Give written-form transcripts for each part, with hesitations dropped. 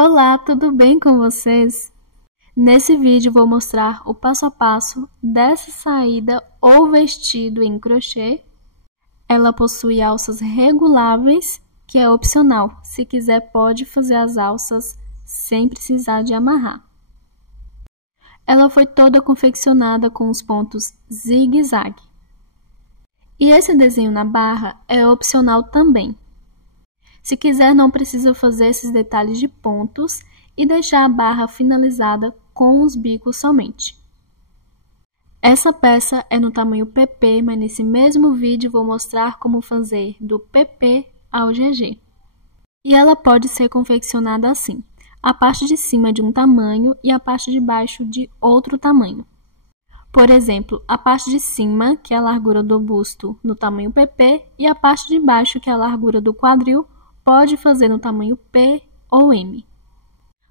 Olá, tudo bem com vocês? Nesse vídeo vou mostrar o passo a passo dessa saída ou vestido em crochê. Ela possui alças reguláveis, que é opcional. Se quiser, pode fazer as alças sem precisar de amarrar. Ela foi toda confeccionada com os pontos zigue-zague. E esse desenho na barra é opcional também. Se quiser, não precisa fazer esses detalhes de pontos e deixar a barra finalizada com os bicos somente. Essa peça é no tamanho PP, mas nesse mesmo vídeo vou mostrar como fazer do PP ao GG. E ela pode ser confeccionada assim: a parte de cima de um tamanho e a parte de baixo de outro tamanho. Por exemplo, a parte de cima, que é a largura do busto, no tamanho PP, e a parte de baixo, que é a largura do quadril, pode fazer no tamanho P ou M.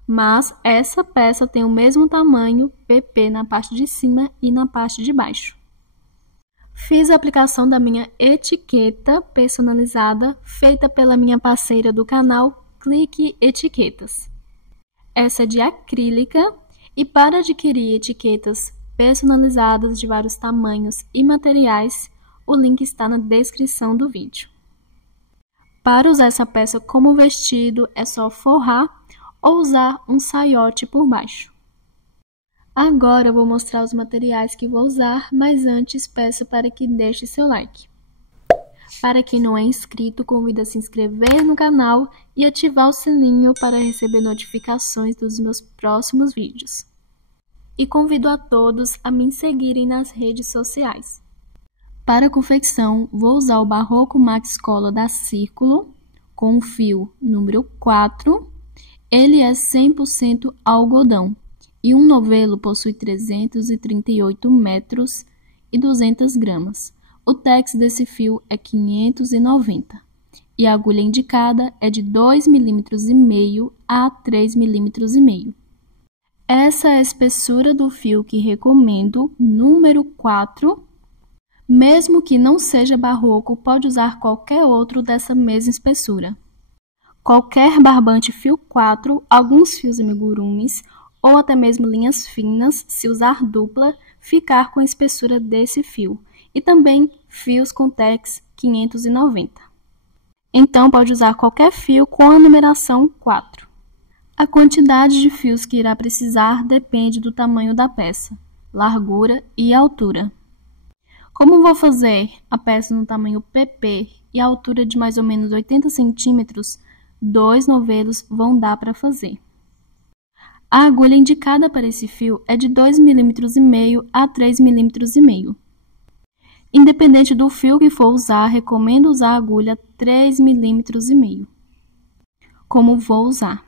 Mas essa peça tem o mesmo tamanho PP na parte de cima e na parte de baixo. Fiz a aplicação da minha etiqueta personalizada, feita pela minha parceira do canal, Clique Etiquetas. Essa é de acrílica, e para adquirir etiquetas personalizadas de vários tamanhos e materiais, o link está na descrição do vídeo. Para usar essa peça como vestido, é só forrar ou usar um saiote por baixo. Agora eu vou mostrar os materiais que vou usar, mas antes peço para que deixe seu like. Para quem não é inscrito, convido a se inscrever no canal e ativar o sininho para receber notificações dos meus próximos vídeos. E convido a todos a me seguirem nas redes sociais. Para a confecção, vou usar o Barroco Max Cola da Círculo, com o fio número 4. Ele é 100% algodão, e um novelo possui 338 metros e 200 gramas. O tex desse fio é 590, e a agulha indicada é de 2,5 mm a 3,5 mm. Essa é a espessura do fio que recomendo, número 4. Mesmo que não seja barroco, pode usar qualquer outro dessa mesma espessura. Qualquer barbante fio 4, alguns fios amigurumis ou até mesmo linhas finas, se usar dupla, ficar com a espessura desse fio. E também fios com tex 590. Então, pode usar qualquer fio com a numeração 4. A quantidade de fios que irá precisar depende do tamanho da peça, largura e altura. Como vou fazer a peça no tamanho PP e a altura de mais ou menos 80 centímetros, 2 novelos vão dar para fazer. A agulha indicada para esse fio é de 2,5 mm a 3,5 mm. Independente do fio que for usar, recomendo usar a agulha 3,5 mm. Como vou usar?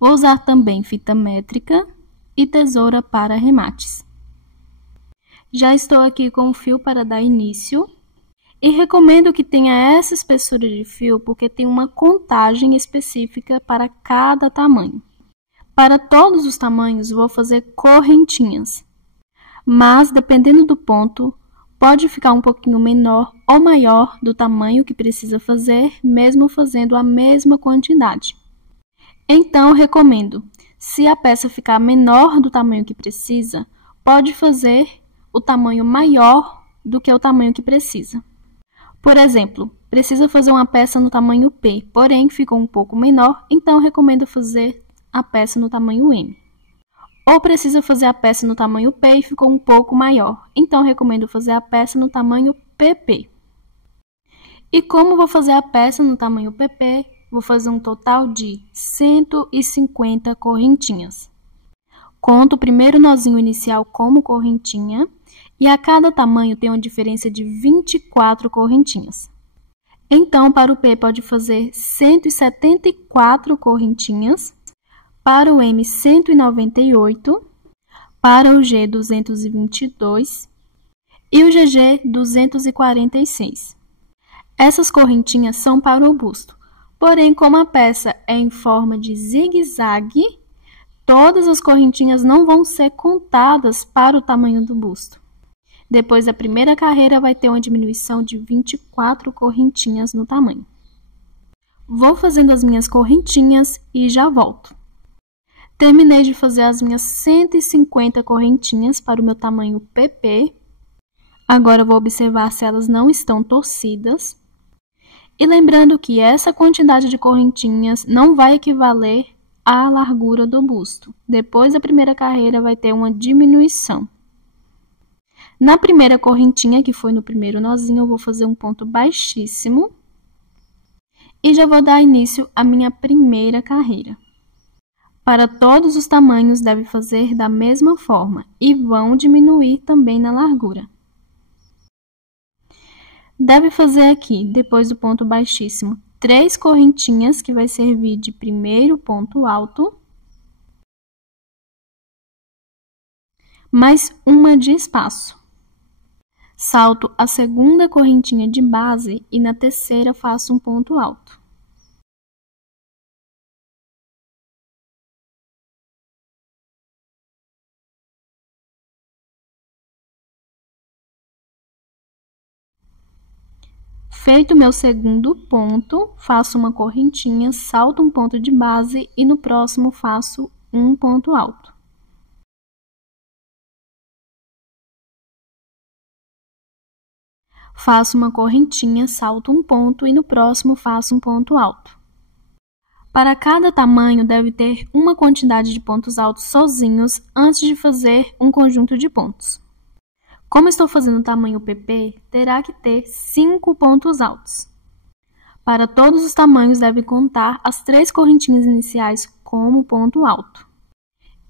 Vou usar também fita métrica e tesoura para arremates. Já estou aqui com o fio para dar início e recomendo que tenha essa espessura de fio porque tem uma contagem específica para cada tamanho. Para todos os tamanhos vou fazer correntinhas, mas dependendo do ponto pode ficar um pouquinho menor ou maior do tamanho que precisa fazer, mesmo fazendo a mesma quantidade. Então recomendo, se a peça ficar menor do tamanho que precisa, pode fazer o tamanho maior do que o tamanho que precisa. Por exemplo, precisa fazer uma peça no tamanho P, porém ficou um pouco menor, então recomendo fazer a peça no tamanho M. Ou precisa fazer a peça no tamanho P e ficou um pouco maior, então recomendo fazer a peça no tamanho PP. E como vou fazer a peça no tamanho PP, vou fazer um total de 150 correntinhas. Conto o primeiro nozinho inicial como correntinha, e a cada tamanho tem uma diferença de 24 correntinhas. Então, para o P pode fazer 174 correntinhas, para o M 198, para o G 222 e o GG 246. Essas correntinhas são para o busto, porém, como a peça é em forma de zigue-zague, todas as correntinhas não vão ser contadas para o tamanho do busto. Depois da primeira carreira, vai ter uma diminuição de 24 correntinhas no tamanho. Vou fazendo as minhas correntinhas e já volto. Terminei de fazer as minhas 150 correntinhas para o meu tamanho PP. Agora eu vou observar se elas não estão torcidas. E lembrando que essa quantidade de correntinhas não vai equivaler à largura do busto. Depois da primeira carreira vai ter uma diminuição. Na primeira correntinha, que foi no primeiro nozinho, eu vou fazer um ponto baixíssimo. E já vou dar início à minha primeira carreira. Para todos os tamanhos, deve fazer da mesma forma e vão diminuir também na largura. Deve fazer aqui, depois do ponto baixíssimo, 3 correntinhas, que vai servir de primeiro ponto alto, mais uma de espaço. Salto a segunda correntinha de base e na terceira faço um ponto alto. Feito meu segundo ponto, faço uma correntinha, salto um ponto de base e no próximo faço um ponto alto. Faço uma correntinha, salto um ponto e no próximo faço um ponto alto. Para cada tamanho, deve ter uma quantidade de pontos altos sozinhos antes de fazer um conjunto de pontos. Como estou fazendo o tamanho PP, terá que ter 5 pontos altos. Para todos os tamanhos, deve contar as 3 correntinhas iniciais como ponto alto.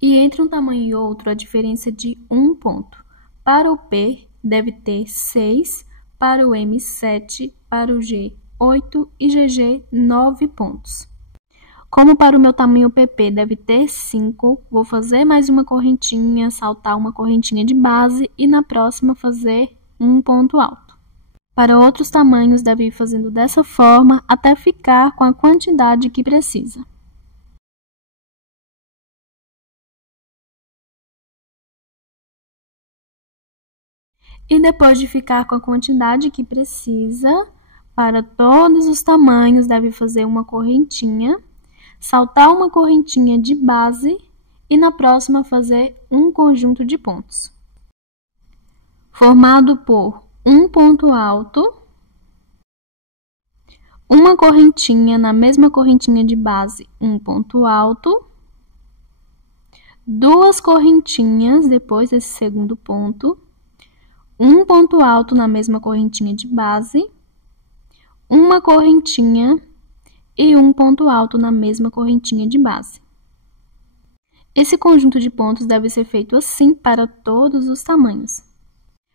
E entre um tamanho e outro, a diferença é de 1 ponto. Para o P, deve ter 6, para o M, 7, para o G, 8 e GG, 9 pontos. Como para o meu tamanho PP deve ter 5, vou fazer mais uma correntinha, saltar uma correntinha de base e na próxima fazer um ponto alto. Para outros tamanhos, deve ir fazendo dessa forma até ficar com a quantidade que precisa. E depois de ficar com a quantidade que precisa, para todos os tamanhos, deve fazer uma correntinha, saltar uma correntinha de base e na próxima fazer um conjunto de pontos. Formado por um ponto alto, uma correntinha na mesma correntinha de base, um ponto alto, 2 correntinhas depois desse segundo ponto, um ponto alto na mesma correntinha de base, uma correntinha e um ponto alto na mesma correntinha de base. Esse conjunto de pontos deve ser feito assim para todos os tamanhos,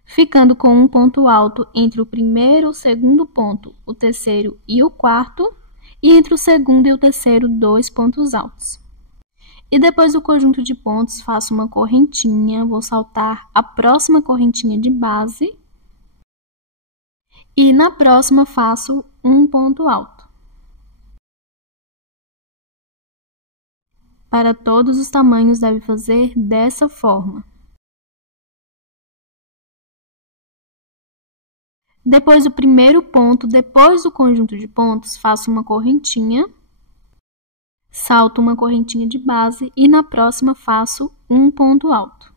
ficando com um ponto alto entre o primeiro e o segundo ponto, o terceiro e o quarto, e entre o segundo e o terceiro, 2 pontos altos. E depois do conjunto de pontos, faço uma correntinha, vou saltar a próxima correntinha de base e na próxima faço um ponto alto. Para todos os tamanhos, deve fazer dessa forma. Depois do primeiro ponto, depois do conjunto de pontos, faço uma correntinha, salto uma correntinha de base e na próxima faço um ponto alto.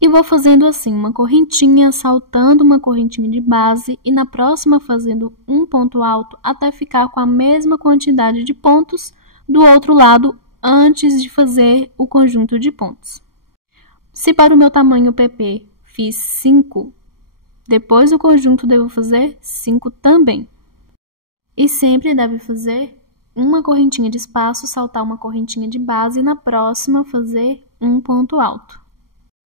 E vou fazendo assim, uma correntinha, saltando uma correntinha de base e na próxima fazendo um ponto alto até ficar com a mesma quantidade de pontos do outro lado antes de fazer o conjunto de pontos. Se para o meu tamanho PP fiz 5, depois do conjunto devo fazer 5 também. E sempre deve fazer uma correntinha de espaço, saltar uma correntinha de base e na próxima fazer um ponto alto.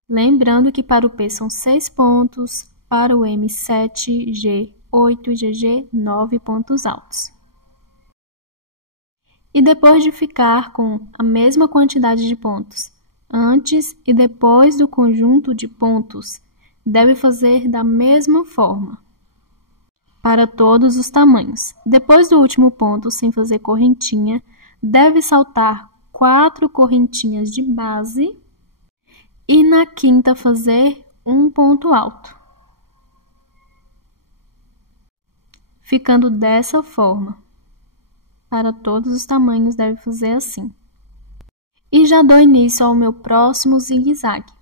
Lembrando que para o P são 6 pontos, para o M 7, G 8 e GG 9 pontos altos. E depois de ficar com a mesma quantidade de pontos antes e depois do conjunto de pontos, deve fazer da mesma forma para todos os tamanhos. Depois do último ponto, sem fazer correntinha, deve saltar 4 correntinhas de base e na quinta fazer um ponto alto, ficando dessa forma. para todos os tamanhos deve fazer assim. E já dou início ao meu próximo zigue-zague,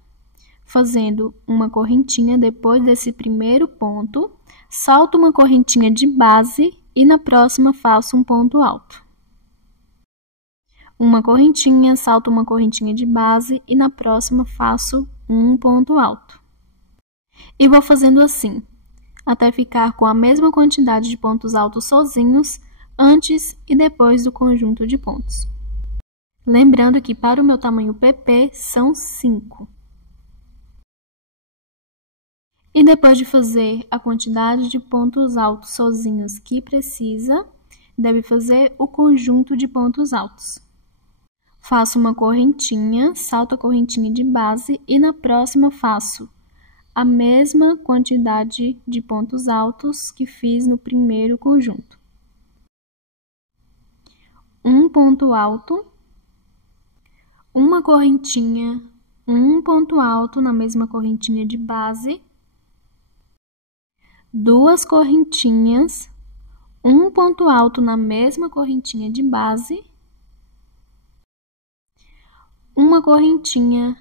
fazendo uma correntinha depois desse primeiro ponto, salto uma correntinha de base e na próxima faço um ponto alto. Uma correntinha, salto uma correntinha de base e na próxima faço um ponto alto. E vou fazendo assim, até ficar com a mesma quantidade de pontos altos sozinhos antes e depois do conjunto de pontos. Lembrando que para o meu tamanho PP são 5. E depois de fazer a quantidade de pontos altos sozinhos que precisa, deve fazer o conjunto de pontos altos. Faço uma correntinha, salto a correntinha de base e na próxima faço a mesma quantidade de pontos altos que fiz no primeiro conjunto. Um ponto alto, uma correntinha, um ponto alto na mesma correntinha de base, duas correntinhas, um ponto alto na mesma correntinha de base, uma correntinha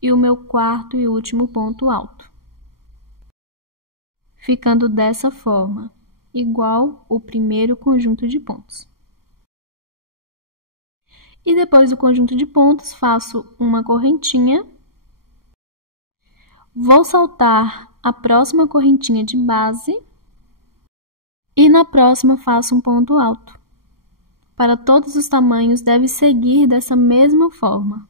e o meu quarto e último ponto alto. Ficando dessa forma, igual o primeiro conjunto de pontos. E depois do conjunto de pontos, faço uma correntinha, vou saltar a próxima correntinha de base e na próxima faço um ponto alto. Para todos os tamanhos, deve seguir dessa mesma forma.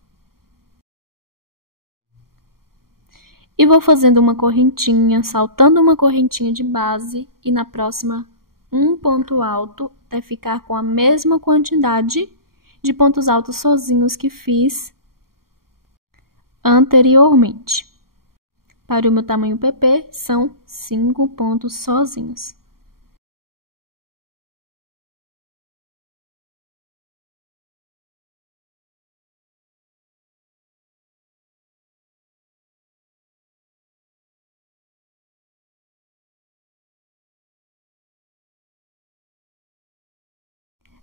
E vou fazendo uma correntinha, saltando uma correntinha de base e na próxima um ponto alto, até ficar com a mesma quantidade de pontos altos sozinhos que fiz anteriormente. Para o meu tamanho PP, são 5 pontos sozinhos.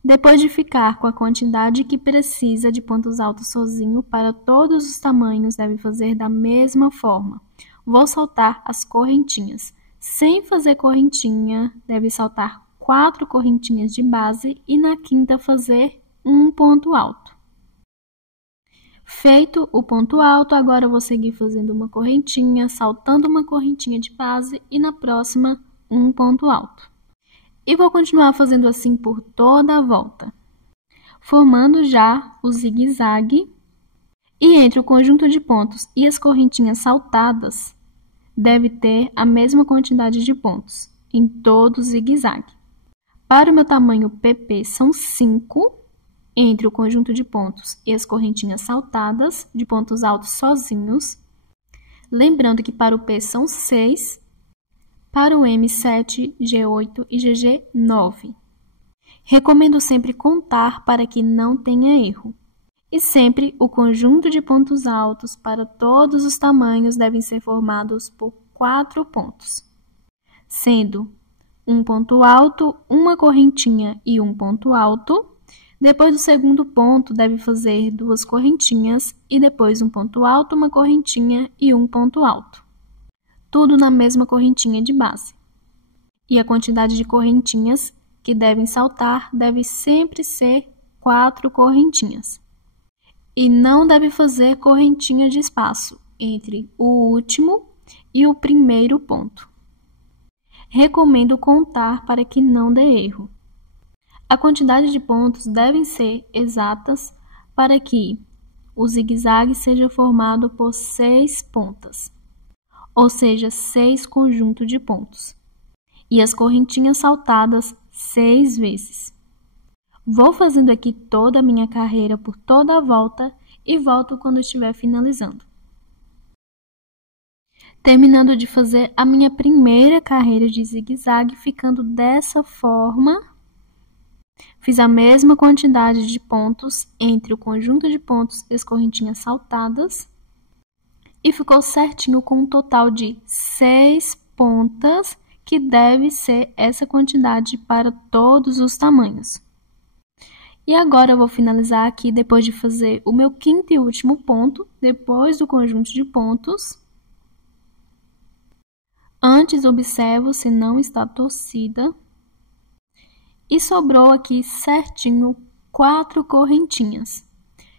Depois de ficar com a quantidade que precisa de pontos altos sozinho, para todos os tamanhos deve fazer da mesma forma. Vou saltar as correntinhas. Sem fazer correntinha, deve saltar 4 correntinhas de base e na quinta fazer um ponto alto. Feito o ponto alto, agora eu vou seguir fazendo uma correntinha, saltando uma correntinha de base e na próxima um ponto alto. E vou continuar fazendo assim por toda a volta, formando já o zigue-zague. E entre o conjunto de pontos e as correntinhas saltadas, deve ter a mesma quantidade de pontos em todo o zigue-zague. Para o meu tamanho PP são 5, entre o conjunto de pontos e as correntinhas saltadas, de pontos altos sozinhos. Lembrando que para o P são 6, para o M 7, G8 e GG 9. Recomendo sempre contar para que não tenha erro. E sempre o conjunto de pontos altos para todos os tamanhos devem ser formados por 4 pontos, sendo um ponto alto, uma correntinha e um ponto alto. Depois do segundo ponto, deve fazer 2 correntinhas e depois um ponto alto, uma correntinha e um ponto alto. Tudo na mesma correntinha de base. E a quantidade de correntinhas que devem saltar deve sempre ser 4 correntinhas. E não deve fazer correntinha de espaço entre o último e o primeiro ponto. Recomendo contar para que não dê erro. A quantidade de pontos devem ser exatas para que o zigue-zague seja formado por 6 pontas, ou seja, 6 conjuntos de pontos, e as correntinhas saltadas 6 vezes. Vou fazendo aqui toda a minha carreira por toda a volta e volto quando estiver finalizando. Terminando de fazer a minha primeira carreira de zigue-zague, ficando dessa forma. Fiz a mesma quantidade de pontos entre o conjunto de pontos e as correntinhas saltadas. E ficou certinho com um total de 6 pontas, que deve ser essa quantidade para todos os tamanhos. E agora eu vou finalizar aqui depois de fazer o meu quinto e último ponto, depois do conjunto de pontos. Antes, observo se não está torcida. E sobrou aqui certinho 4 correntinhas.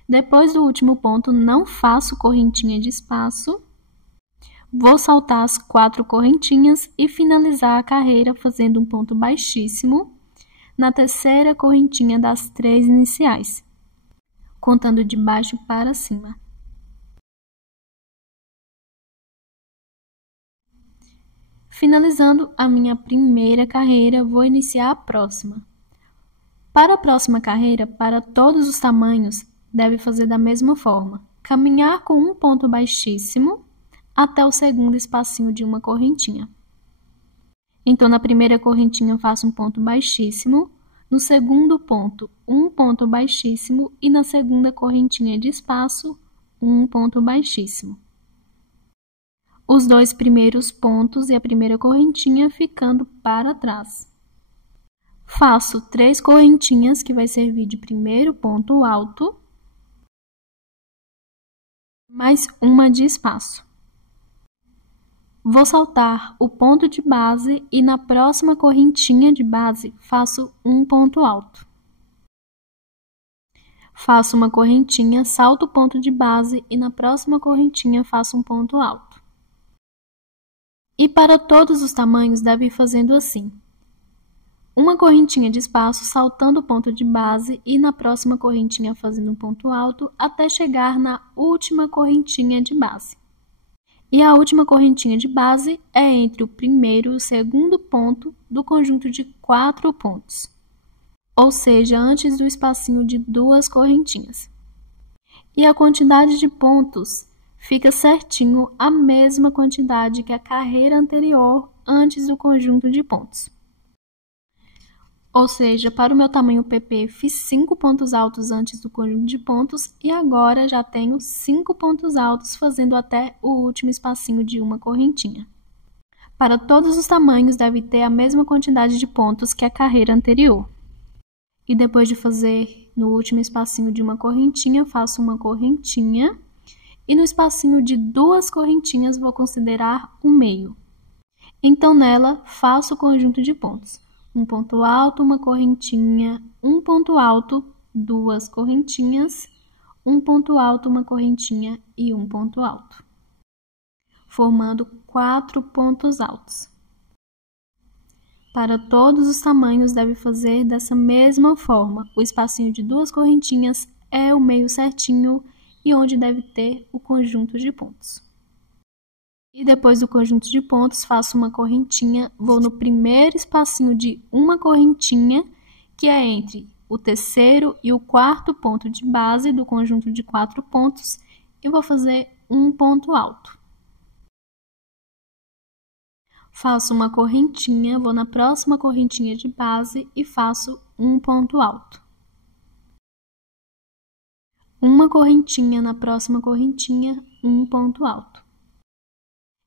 Depois do último ponto, não faço correntinha de espaço. Vou saltar as 4 correntinhas e finalizar a carreira fazendo um ponto baixíssimo na terceira correntinha das 3 iniciais, contando de baixo para cima. Finalizando a minha primeira carreira, vou iniciar a próxima. Para a próxima carreira, para todos os tamanhos, deve fazer da mesma forma. Caminhar com um ponto baixíssimo até o segundo espacinho de uma correntinha. Então, na primeira correntinha, eu faço um ponto baixíssimo. No segundo ponto, um ponto baixíssimo. E na segunda correntinha de espaço, um ponto baixíssimo. Os 2 primeiros pontos e a primeira correntinha ficando para trás. Faço 3 correntinhas, que vai servir de primeiro ponto alto, mais uma de espaço. Vou saltar o ponto de base e na próxima correntinha de base faço um ponto alto. Faço uma correntinha, salto o ponto de base e na próxima correntinha faço um ponto alto. E para todos os tamanhos deve ir fazendo assim. Uma correntinha de espaço saltando o ponto de base e na próxima correntinha fazendo um ponto alto até chegar na última correntinha de base. E a última correntinha de base é entre o primeiro e o segundo ponto do conjunto de 4 pontos, ou seja, antes do espacinho de 2 correntinhas. E a quantidade de pontos fica certinho a mesma quantidade que a carreira anterior antes do conjunto de pontos. Ou seja, para o meu tamanho PP, fiz 5 pontos altos antes do conjunto de pontos e agora já tenho 5 pontos altos fazendo até o último espacinho de uma correntinha. Para todos os tamanhos, deve ter a mesma quantidade de pontos que a carreira anterior. E depois de fazer no último espacinho de uma correntinha, faço uma correntinha e no espacinho de 2 correntinhas vou considerar o meio. Então, nela, faço o conjunto de pontos. Um ponto alto, uma correntinha, um ponto alto, 2 correntinhas, um ponto alto, uma correntinha e um ponto alto, formando 4 pontos altos. Para todos os tamanhos, deve fazer dessa mesma forma. O espacinho de 2 correntinhas é o meio certinho e onde deve ter o conjunto de pontos. E depois do conjunto de pontos, faço uma correntinha, vou no primeiro espacinho de uma correntinha, que é entre o terceiro e o quarto ponto de base do conjunto de 4 pontos, e vou fazer um ponto alto. Faço uma correntinha, vou na próxima correntinha de base e faço um ponto alto. Uma correntinha na próxima correntinha, um ponto alto.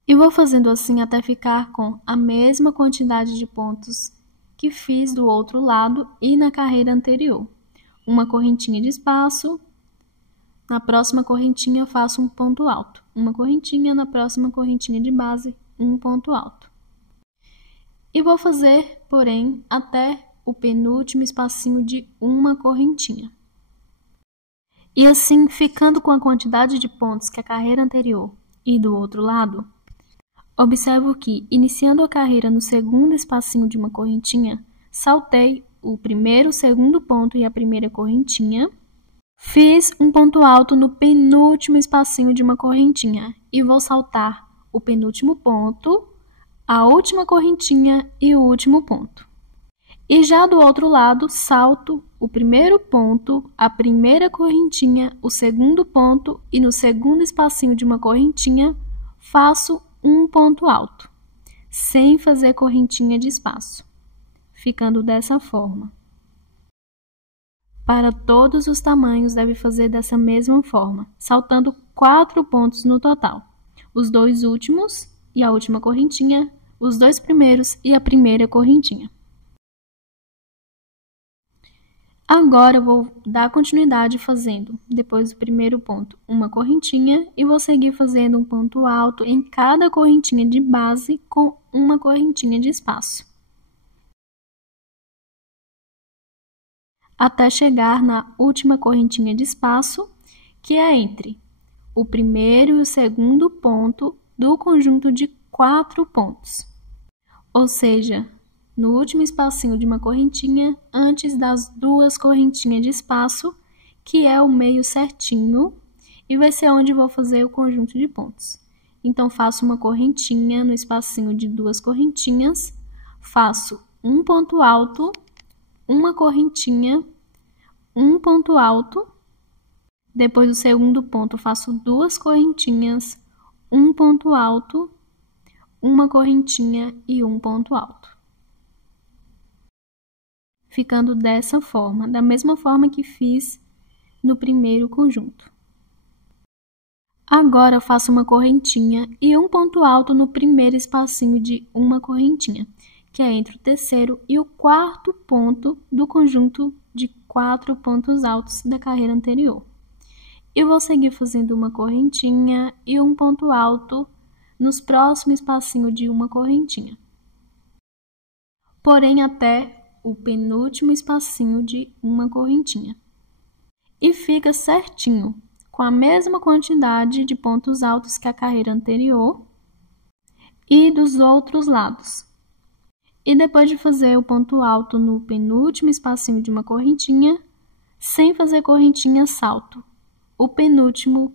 E vou fazendo assim até ficar com a mesma quantidade de pontos que fiz do outro lado e na carreira anterior. Uma correntinha de espaço, na próxima correntinha eu faço um ponto alto. Uma correntinha, na próxima correntinha de base, um ponto alto. E vou fazer, porém, até o penúltimo espacinho de uma correntinha. E assim, ficando com a quantidade de pontos que a carreira anterior e do outro lado, observo que, iniciando a carreira no segundo espacinho de uma correntinha, saltei o primeiro, segundo ponto e a primeira correntinha, fiz um ponto alto no penúltimo espacinho de uma correntinha e vou saltar o penúltimo ponto, a última correntinha e o último ponto. E já do outro lado, salto o primeiro ponto, a primeira correntinha, o segundo ponto e no segundo espacinho de uma correntinha, faço um ponto alto, sem fazer correntinha de espaço, ficando dessa forma. Para todos os tamanhos, deve fazer dessa mesma forma, saltando 4 pontos no total, os 2 últimos e a última correntinha, os 2 primeiros e a primeira correntinha. Agora eu vou dar continuidade fazendo, depois do primeiro ponto, uma correntinha e vou seguir fazendo um ponto alto em cada correntinha de base com uma correntinha de espaço, até chegar na última correntinha de espaço, que é entre o primeiro e o segundo ponto do conjunto de 4 pontos, ou seja, no último espacinho de uma correntinha, antes das 2 correntinhas de espaço, que é o meio certinho, e vai ser onde vou fazer o conjunto de pontos. Então, faço uma correntinha no espacinho de 2 correntinhas, faço um ponto alto, uma correntinha, um ponto alto, depois do segundo ponto, faço 2 correntinhas, um ponto alto, uma correntinha e um ponto alto. Ficando dessa forma, da mesma forma que fiz no primeiro conjunto. Agora eu faço uma correntinha e um ponto alto no primeiro espacinho de uma correntinha, que é entre o terceiro e o quarto ponto do conjunto de 4 pontos altos da carreira anterior. E vou seguir fazendo uma correntinha e um ponto alto nos próximos espacinhos de uma correntinha. Porém, até o penúltimo espacinho de uma correntinha. E fica certinho, com a mesma quantidade de pontos altos que a carreira anterior e dos outros lados. E depois de fazer o ponto alto no penúltimo espacinho de uma correntinha, sem fazer correntinha salto, o penúltimo,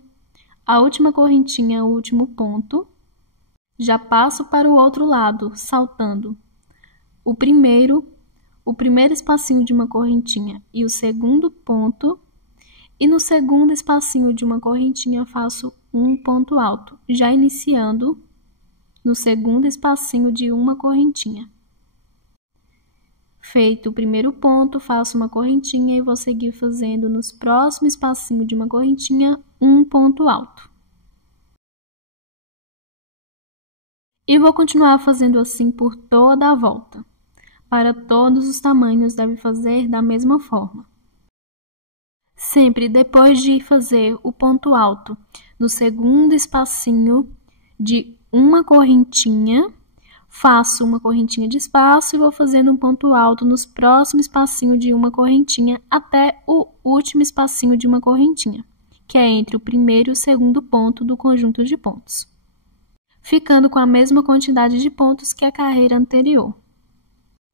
a última correntinha, o último ponto, já passo para o outro lado, saltando o primeiro espacinho de uma correntinha e o segundo ponto, e no segundo espacinho de uma correntinha faço um ponto alto, já iniciando no segundo espacinho de uma correntinha. Feito o primeiro ponto, faço uma correntinha e vou seguir fazendo nos próximos espacinhos de uma correntinha um ponto alto. E vou continuar fazendo assim por toda a volta. Para todos os tamanhos, deve fazer da mesma forma. Sempre depois de fazer o ponto alto no segundo espacinho de uma correntinha, faço uma correntinha de espaço e vou fazendo um ponto alto nos próximos espacinhos de uma correntinha até o último espacinho de uma correntinha, que é entre o primeiro e o segundo ponto do conjunto de pontos, ficando com a mesma quantidade de pontos que a carreira anterior.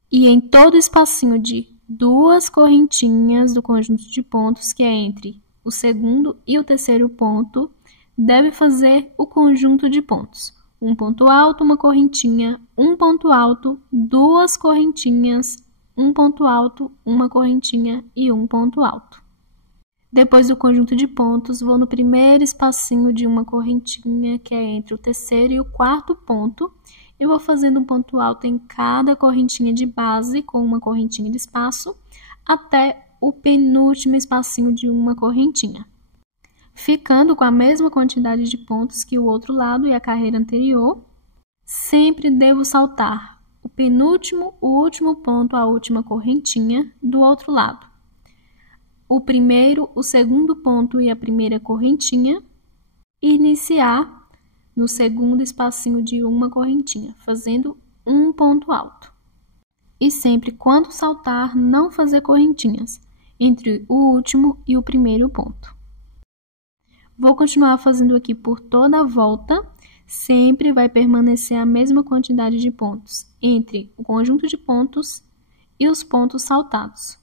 E em todo espacinho de 2 correntinhas do conjunto de pontos, que é entre o segundo e o terceiro ponto, deve fazer o conjunto de pontos. Um ponto alto, uma correntinha, um ponto alto, 2 correntinhas, um ponto alto, uma correntinha e um ponto alto. Depois do conjunto de pontos, vou no primeiro espacinho de uma correntinha, que é entre o terceiro e o quarto ponto, e vou fazendo um ponto alto em cada correntinha de base com uma correntinha de espaço, até o penúltimo espacinho de uma correntinha, ficando com a mesma quantidade de pontos que o outro lado e a carreira anterior. Sempre devo saltar o penúltimo, o último ponto, a última correntinha do outro lado, o primeiro, o segundo ponto e a primeira correntinha, e iniciar no segundo espacinho de uma correntinha, fazendo um ponto alto. E sempre, quando saltar, não fazer correntinhas entre o último e o primeiro ponto. Vou continuar fazendo aqui por toda a volta, sempre vai permanecer a mesma quantidade de pontos entre o conjunto de pontos e os pontos saltados.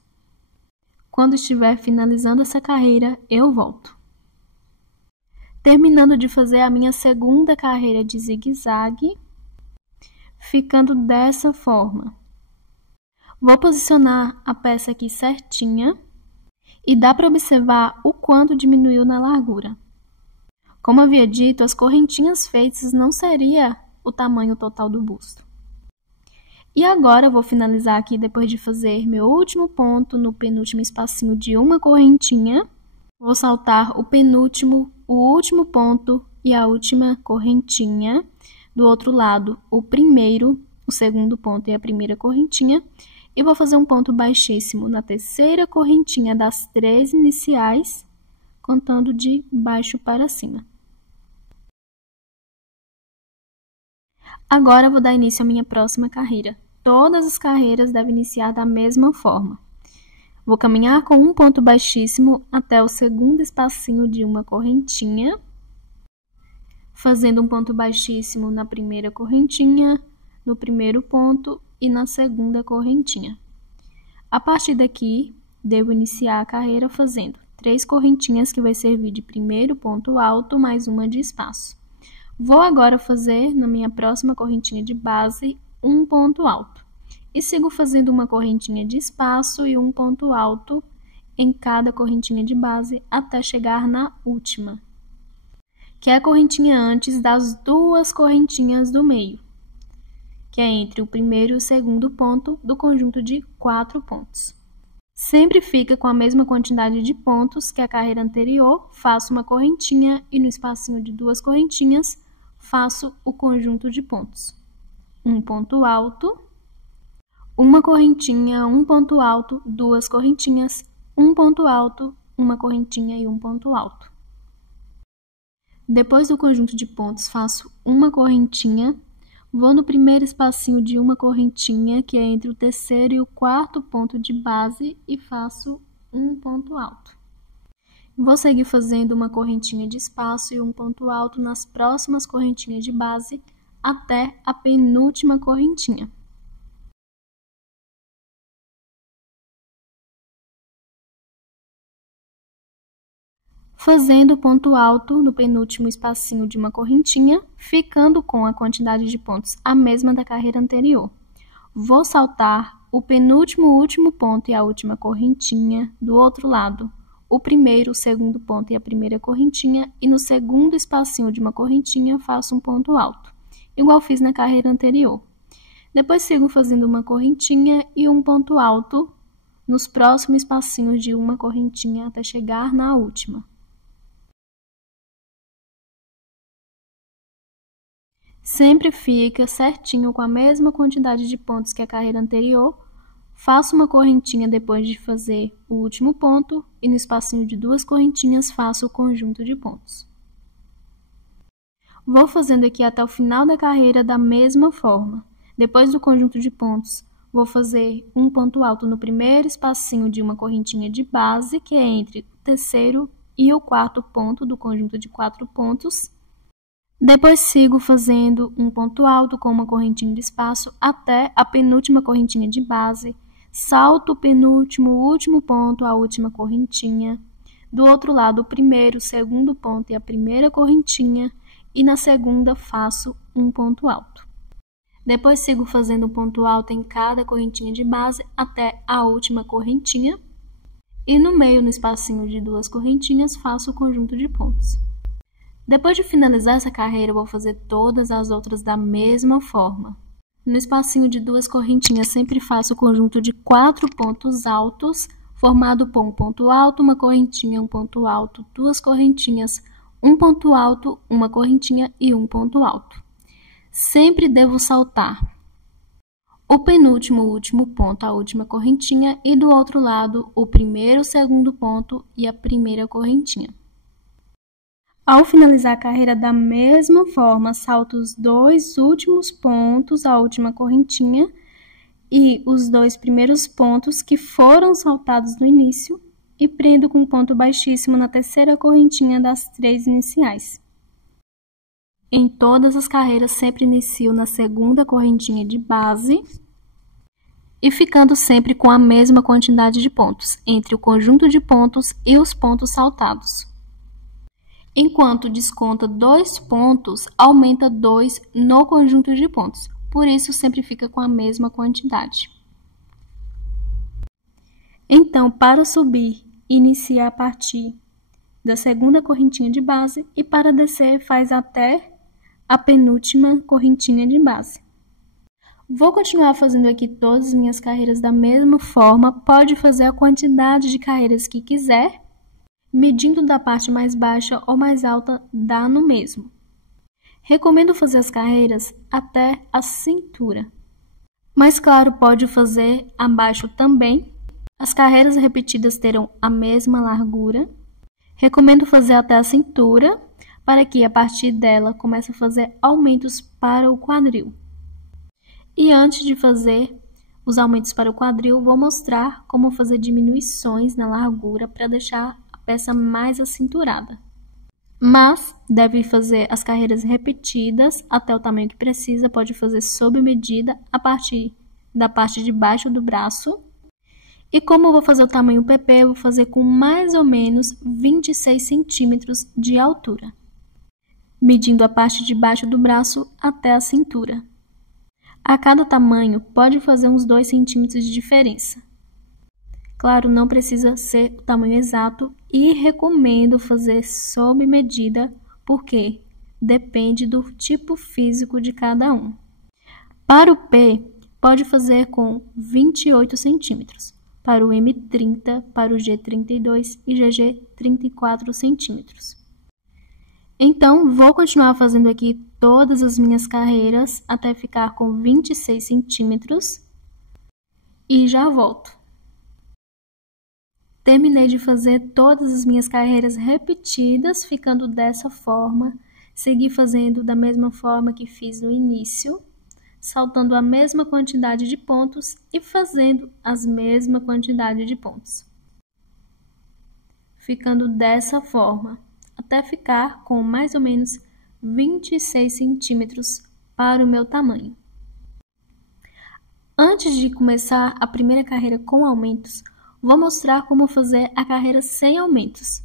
Quando estiver finalizando essa carreira, eu volto. Terminando de fazer a minha segunda carreira de zigue-zague, ficando dessa forma. Vou posicionar a peça aqui certinha e dá para observar o quanto diminuiu na largura. Como havia dito, as correntinhas feitas não seria o tamanho total do busto. E agora eu vou finalizar aqui, depois de fazer meu último ponto no penúltimo espacinho de uma correntinha, vou saltar o penúltimo, o último ponto e a última correntinha. Do outro lado, o primeiro, o segundo ponto e a primeira correntinha. e vou fazer um ponto baixíssimo na terceira correntinha das 3 iniciais, contando de baixo para cima. Agora, vou dar início à minha próxima carreira. Todas as carreiras devem iniciar da mesma forma. Vou caminhar com um ponto baixíssimo até o segundo espacinho de uma correntinha, fazendo um ponto baixíssimo na primeira correntinha, no primeiro ponto e na segunda correntinha. A partir daqui, devo iniciar a carreira fazendo 3 correntinhas, que vai servir de primeiro ponto alto mais uma de espaço. Vou agora fazer, na minha próxima correntinha de base, um ponto alto. E sigo fazendo uma correntinha de espaço e um ponto alto em cada correntinha de base até chegar na última, que é a correntinha antes das 2 correntinhas do meio, que é entre o primeiro e o segundo ponto do conjunto de 4 pontos. Sempre fica com a mesma quantidade de pontos que a carreira anterior, faço uma correntinha e no espacinho de 2 correntinhas faço o conjunto de pontos. Um ponto alto, uma correntinha, um ponto alto, 2 correntinhas, um ponto alto, uma correntinha e um ponto alto. Depois do conjunto de pontos, faço uma correntinha, vou no primeiro espacinho de uma correntinha, que é entre o terceiro e o quarto ponto de base, e faço um ponto alto. Vou seguir fazendo uma correntinha de espaço e um ponto alto nas próximas correntinhas de base, até a penúltima correntinha. Fazendo ponto alto no penúltimo espacinho de uma correntinha, ficando com a quantidade de pontos a mesma da carreira anterior. Vou saltar o penúltimo último ponto e a última correntinha do outro lado, o primeiro, o segundo ponto e a primeira correntinha, e no segundo espacinho de uma correntinha faço um ponto alto, igual fiz na carreira anterior. Depois sigo fazendo uma correntinha e um ponto alto nos próximos espacinhos de uma correntinha até chegar na última. Sempre fica certinho com a mesma quantidade de pontos que a carreira anterior. Faço uma correntinha depois de fazer o último ponto e no espacinho de 2 correntinhas faço o conjunto de pontos. Vou fazendo aqui até o final da carreira da mesma forma. Depois do conjunto de pontos, vou fazer um ponto alto no primeiro espacinho de uma correntinha de base, que é entre o terceiro e o quarto ponto do conjunto de 4 pontos. Depois sigo fazendo um ponto alto com uma correntinha de espaço até a penúltima correntinha de base, salto o penúltimo, último ponto, a última correntinha. Do outro lado, o primeiro, o segundo ponto e a primeira correntinha, e na segunda faço um ponto alto. Depois sigo fazendo um ponto alto em cada correntinha de base até a última correntinha, e no meio, no espacinho de 2 correntinhas, faço o conjunto de pontos. Depois de finalizar essa carreira, eu vou fazer todas as outras da mesma forma. No espacinho de 2 correntinhas, sempre faço o conjunto de 4 pontos altos, formado por um ponto alto, uma correntinha, um ponto alto, 2 correntinhas, um ponto alto, uma correntinha e um ponto alto. Sempre devo saltar o penúltimo, último ponto, a última correntinha, e do outro lado, o primeiro, segundo ponto e a primeira correntinha. Ao finalizar a carreira da mesma forma, salto os 2 últimos pontos, a última correntinha, e os 2 primeiros pontos que foram saltados no início, e prendo com um ponto baixíssimo na terceira correntinha das 3 iniciais. Em todas as carreiras, sempre inicio na segunda correntinha de base, e ficando sempre com a mesma quantidade de pontos, entre o conjunto de pontos e os pontos saltados. Enquanto desconta 2 pontos, aumenta 2 no conjunto de pontos. Por isso, sempre fica com a mesma quantidade. Então, para subir, inicia a partir da segunda correntinha de base e para descer, faz até a penúltima correntinha de base. Vou continuar fazendo aqui todas as minhas carreiras da mesma forma. Pode fazer a quantidade de carreiras que quiser. Medindo da parte mais baixa ou mais alta, dá no mesmo. Recomendo fazer as carreiras até a cintura. Mas claro, pode fazer abaixo também. As carreiras repetidas terão a mesma largura. Recomendo fazer até a cintura, para que a partir dela comece a fazer aumentos para o quadril. E antes de fazer os aumentos para o quadril, vou mostrar como fazer diminuições na largura para deixar a peça mais acinturada. Mas deve fazer as carreiras repetidas até o tamanho que precisa, pode fazer sob medida a partir da parte de baixo do braço. E como eu vou fazer o tamanho PP, eu vou fazer com mais ou menos 26 centímetros de altura, medindo a parte de baixo do braço até a cintura. A cada tamanho, pode fazer uns 2 centímetros de diferença. Claro, não precisa ser o tamanho exato e recomendo fazer sob medida, porque depende do tipo físico de cada um. Para o P, pode fazer com 28 centímetros. Para o M30, para o G32 e GG 34 centímetros. Então, vou continuar fazendo aqui todas as minhas carreiras até ficar com 26 centímetros e já volto. Terminei de fazer todas as minhas carreiras repetidas, ficando dessa forma. Segui fazendo da mesma forma que fiz no início, saltando a mesma quantidade de pontos e fazendo a mesma quantidade de pontos. Ficando dessa forma, até ficar com mais ou menos 26 centímetros para o meu tamanho. Antes de começar a primeira carreira com aumentos, vou mostrar como fazer a carreira sem aumentos,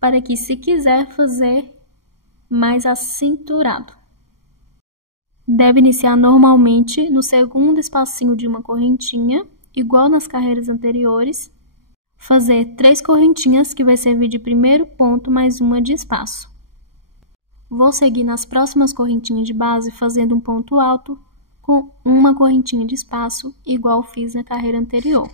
para que se quiser fazer mais acinturado. Deve iniciar normalmente no segundo espacinho de uma correntinha, igual nas carreiras anteriores. Fazer 3 correntinhas, que vai servir de primeiro ponto mais uma de espaço. Vou seguir nas próximas correntinhas de base fazendo um ponto alto com uma correntinha de espaço, igual fiz na carreira anterior.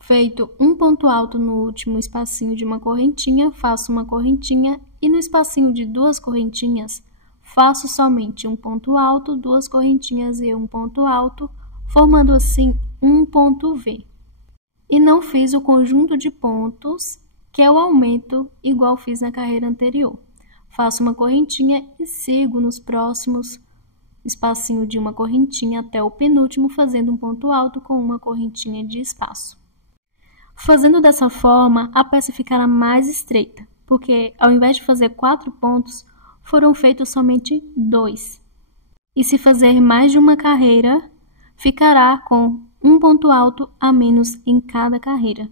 Feito um ponto alto no último espacinho de uma correntinha, faço uma correntinha e no espacinho de 2 correntinhas, faço somente um ponto alto, 2 correntinhas e um ponto alto, formando assim um ponto V. E não fiz o conjunto de pontos, que é o aumento, igual fiz na carreira anterior. Faço uma correntinha e sigo nos próximos espacinho de uma correntinha até o penúltimo, fazendo um ponto alto com uma correntinha de espaço. Fazendo dessa forma, a peça ficará mais estreita, porque ao invés de fazer 4 pontos, foram feitos somente 2. E se fazer mais de uma carreira, ficará com um ponto alto a menos em cada carreira.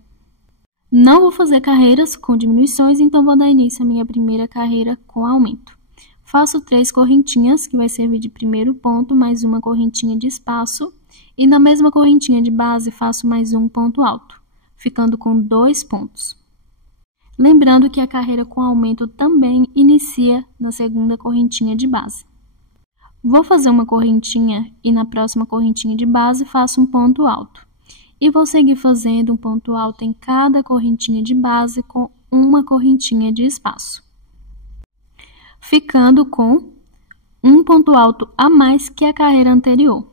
Não vou fazer carreiras com diminuições, então vou dar início à minha primeira carreira com aumento. Faço 3 correntinhas, que vai servir de primeiro ponto, mais uma correntinha de espaço, e na mesma correntinha de base faço mais um ponto alto, ficando com 2 pontos. Lembrando que a carreira com aumento também inicia na segunda correntinha de base. Vou fazer uma correntinha e na próxima correntinha de base faço um ponto alto. E vou seguir fazendo um ponto alto em cada correntinha de base com uma correntinha de espaço, ficando com um ponto alto a mais que a carreira anterior.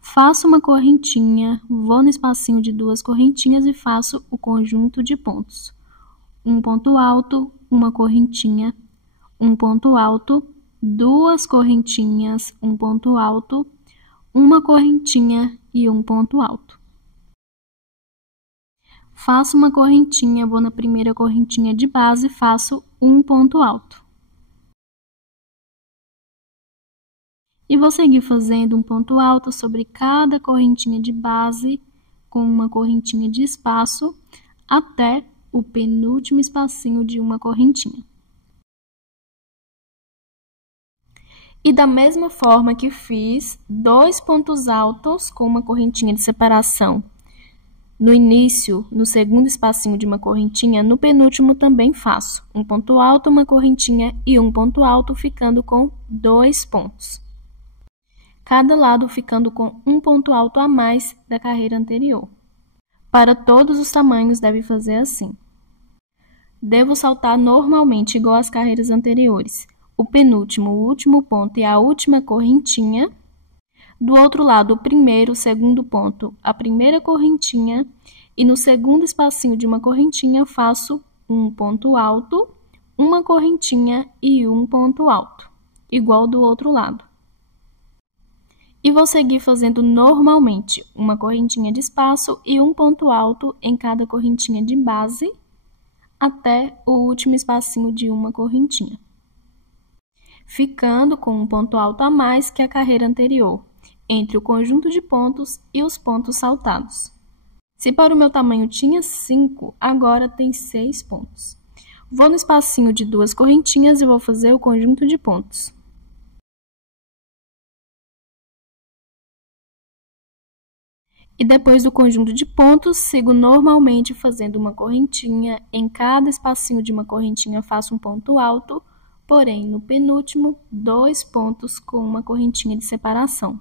Faço uma correntinha, vou no espacinho de 2 correntinhas e faço o conjunto de pontos. Um ponto alto, uma correntinha, um ponto alto, 2 correntinhas, um ponto alto, uma correntinha e um ponto alto. Faço uma correntinha, vou na primeira correntinha de base, faço um ponto alto. E vou seguir fazendo um ponto alto sobre cada correntinha de base com uma correntinha de espaço até o penúltimo espacinho de uma correntinha. E da mesma forma que fiz 2 pontos altos com uma correntinha de separação no início, no segundo espacinho de uma correntinha, no penúltimo também faço um ponto alto, uma correntinha e um ponto alto, ficando com 2 pontos. Cada lado ficando com um ponto alto a mais da carreira anterior. Para todos os tamanhos deve fazer assim. devo saltar normalmente igual às carreiras anteriores. O penúltimo, o último ponto e a última correntinha. Do outro lado, o primeiro, o segundo ponto, a primeira correntinha. E no segundo espacinho de uma correntinha, faço um ponto alto, uma correntinha e um ponto alto, igual do outro lado. E vou seguir fazendo normalmente uma correntinha de espaço e um ponto alto em cada correntinha de base, até o último espacinho de uma correntinha, ficando com um ponto alto a mais que a carreira anterior, entre o conjunto de pontos e os pontos saltados. Se para o meu tamanho tinha 5, agora tem 6 pontos. Vou no espacinho de 2 correntinhas e vou fazer o conjunto de pontos. E depois do conjunto de pontos, sigo normalmente fazendo uma correntinha. Em cada espacinho de uma correntinha faço um ponto alto, porém no penúltimo, 2 pontos com uma correntinha de separação.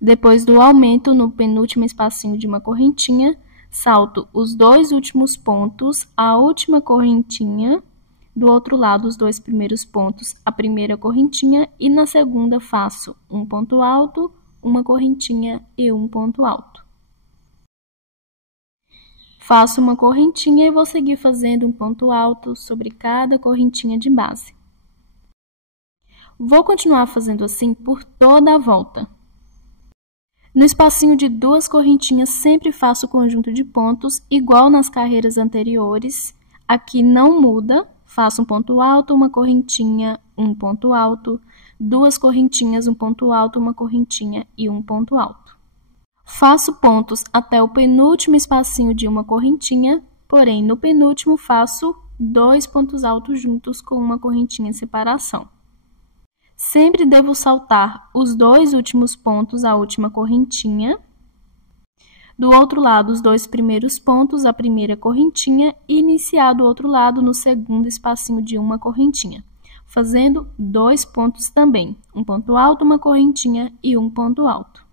Depois do aumento, no penúltimo espacinho de uma correntinha, salto os 2 últimos pontos, a última correntinha, do outro lado os 2 primeiros pontos, a primeira correntinha, e na segunda faço um ponto alto, uma correntinha e um ponto alto. Faço uma correntinha e vou seguir fazendo um ponto alto sobre cada correntinha de base. Vou continuar fazendo assim por toda a volta. No espacinho de 2 correntinhas, sempre faço o conjunto de pontos, igual nas carreiras anteriores. Aqui não muda, faço um ponto alto, uma correntinha, um ponto alto, 2 correntinhas, um ponto alto, uma correntinha e um ponto alto. Faço pontos até o penúltimo espacinho de uma correntinha, porém no penúltimo faço 2 pontos altos juntos com uma correntinha de separação. Sempre devo saltar os 2 últimos pontos, a última correntinha. Do outro lado, os 2 primeiros pontos, a primeira correntinha. E iniciar do outro lado no segundo espacinho de uma correntinha, fazendo 2 pontos também. Um ponto alto, uma correntinha e um ponto alto.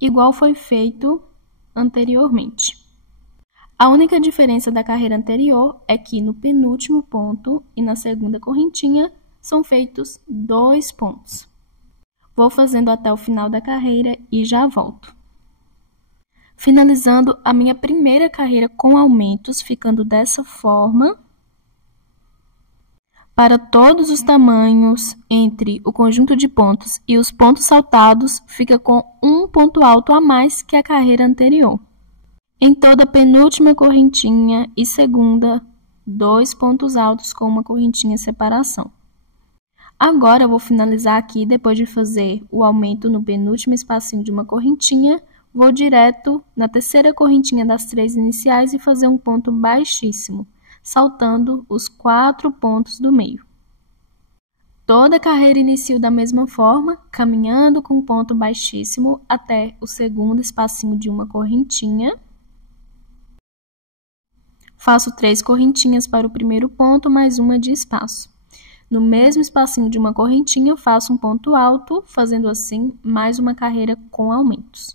Igual foi feito anteriormente. A única diferença da carreira anterior é que no penúltimo ponto e na segunda correntinha, são feitos 2 pontos. Vou fazendo até o final da carreira e já volto. Finalizando a minha primeira carreira com aumentos, ficando dessa forma. Para todos os tamanhos, entre o conjunto de pontos e os pontos saltados, fica com um ponto alto a mais que a carreira anterior. Em toda a penúltima correntinha e segunda, 2 pontos altos com uma correntinha de separação. Agora, eu vou finalizar aqui, depois de fazer o aumento no penúltimo espacinho de uma correntinha, vou direto na terceira correntinha das 3 iniciais e fazer um ponto baixíssimo, saltando os 4 pontos do meio. Toda a carreira inicio da mesma forma, caminhando com um ponto baixíssimo até o segundo espacinho de uma correntinha. Faço 3 correntinhas para o primeiro ponto, mais uma de espaço. No mesmo espacinho de uma correntinha, faço um ponto alto, fazendo assim mais uma carreira com aumentos.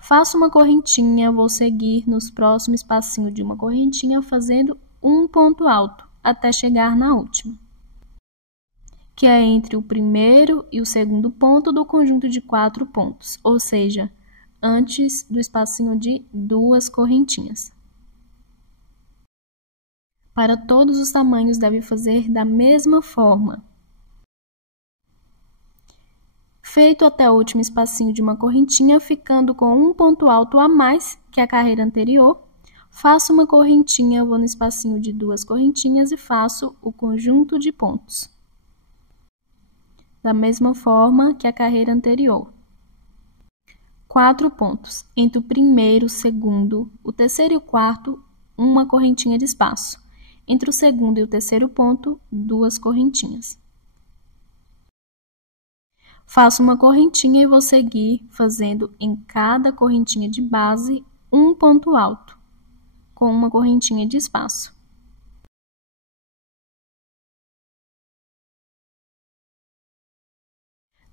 Faço uma correntinha, vou seguir nos próximos espacinhos de uma correntinha, fazendo um ponto alto, até chegar na última, que é entre o primeiro e o segundo ponto do conjunto de 4 pontos, ou seja, antes do espacinho de 2 correntinhas. Para todos os tamanhos, deve fazer da mesma forma. Feito até o último espacinho de uma correntinha, ficando com um ponto alto a mais que a carreira anterior, faço uma correntinha, vou no espacinho de 2 correntinhas e faço o conjunto de pontos. Da mesma forma que a carreira anterior. 4 pontos. Entre o primeiro, o segundo, o terceiro e o quarto, uma correntinha de espaço. Entre o segundo e o terceiro ponto, 2 correntinhas. Faço uma correntinha e vou seguir fazendo em cada correntinha de base um ponto alto, com uma correntinha de espaço.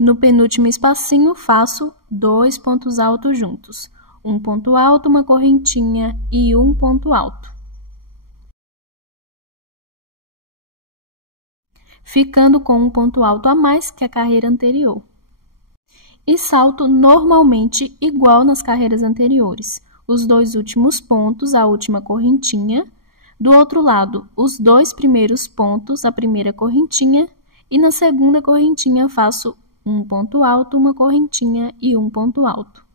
No penúltimo espacinho, faço 2 pontos altos juntos. Um ponto alto, uma correntinha e um ponto alto. Ficando com um ponto alto a mais que a carreira anterior. E salto normalmente igual nas carreiras anteriores. Os 2 últimos pontos, a última correntinha. Do outro lado, os 2 primeiros pontos, a primeira correntinha. E na segunda correntinha, faço um ponto alto, uma correntinha e um ponto alto.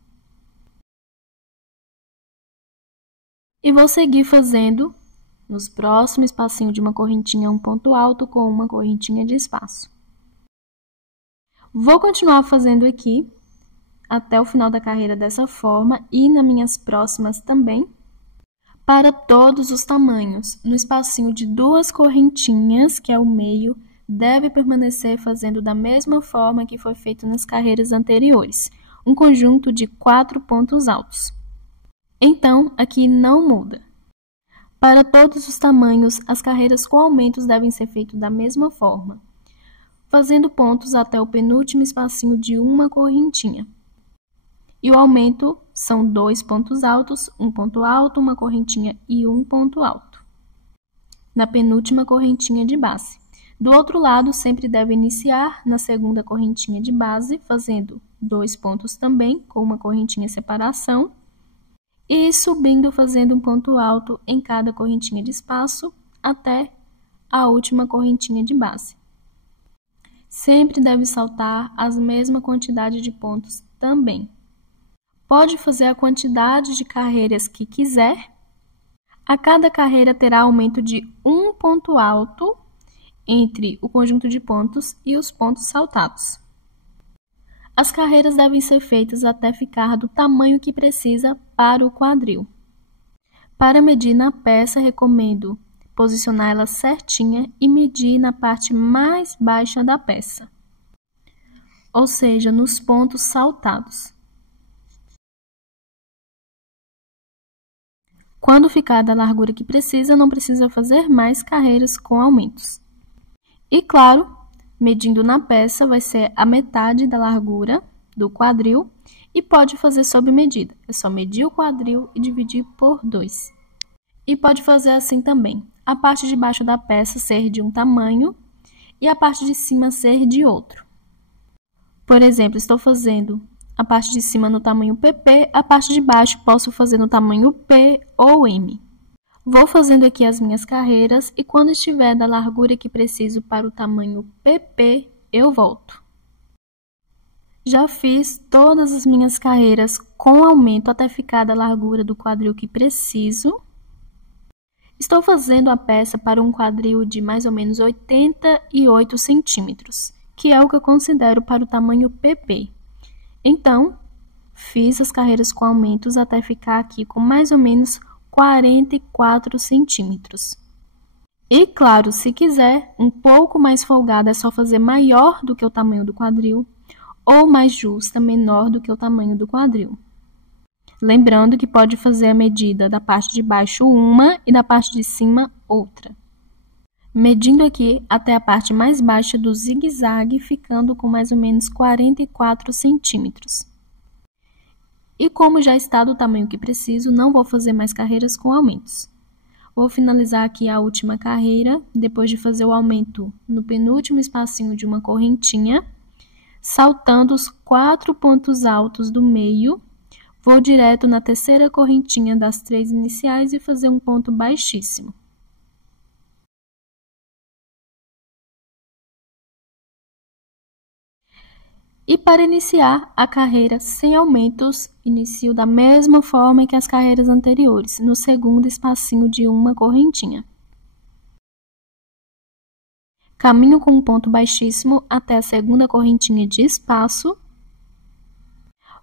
E vou seguir fazendo nos próximos espacinhos de uma correntinha um ponto alto com uma correntinha de espaço. Vou continuar fazendo aqui até o final da carreira dessa forma e nas minhas próximas também, para todos os tamanhos. No espacinho de 2 correntinhas, que é o meio, deve permanecer fazendo da mesma forma que foi feito nas carreiras anteriores, um conjunto de 4 pontos altos. Então, aqui não muda. Para todos os tamanhos, as carreiras com aumentos devem ser feitas da mesma forma, fazendo pontos até o penúltimo espacinho de uma correntinha. E o aumento são 2 pontos altos, um ponto alto, uma correntinha e um ponto alto, na penúltima correntinha de base. Do outro lado, sempre deve iniciar na segunda correntinha de base, fazendo 2 pontos também, com uma correntinha separação, e subindo fazendo um ponto alto em cada correntinha de espaço, até a última correntinha de base. Sempre deve saltar a mesma quantidade de pontos também. Pode fazer a quantidade de carreiras que quiser. A cada carreira terá aumento de um ponto alto entre o conjunto de pontos e os pontos saltados. As carreiras devem ser feitas até ficar do tamanho que precisa para o quadril. Para medir na peça, recomendo posicionar ela certinha e medir na parte mais baixa da peça, ou seja, nos pontos saltados. Quando ficar da largura que precisa, não precisa fazer mais carreiras com aumentos. E claro, medindo na peça, vai ser a metade da largura do quadril e pode fazer sob medida. É só medir o quadril e dividir por 2. E pode fazer assim também. A parte de baixo da peça ser de um tamanho e a parte de cima ser de outro. Por exemplo, estou fazendo a parte de cima no tamanho PP, a parte de baixo posso fazer no tamanho P ou M. Vou fazendo aqui as minhas carreiras e quando estiver da largura que preciso para o tamanho PP, eu volto. Já fiz todas as minhas carreiras com aumento até ficar da largura do quadril que preciso. Estou fazendo a peça para um quadril de mais ou menos 88 centímetros, que é o que eu considero para o tamanho PP. Então, fiz as carreiras com aumentos até ficar aqui com mais ou menos 44 centímetros. E claro, se quiser um pouco mais folgada, é só fazer maior do que o tamanho do quadril, ou mais justa, menor do que o tamanho do quadril. Lembrando que pode fazer a medida da parte de baixo uma e da parte de cima outra. Medindo aqui até a parte mais baixa do zigue-zague, ficando com mais ou menos 44 centímetros. E como já está do tamanho que preciso, não vou fazer mais carreiras com aumentos. Vou finalizar aqui a última carreira, depois de fazer o aumento no penúltimo espacinho de uma correntinha, saltando os 4 pontos altos do meio, vou direto na terceira correntinha das 3 iniciais e fazer um ponto baixíssimo. E para iniciar a carreira sem aumentos, inicio da mesma forma que as carreiras anteriores, no segundo espacinho de uma correntinha. Caminho com um ponto baixíssimo até a segunda correntinha de espaço.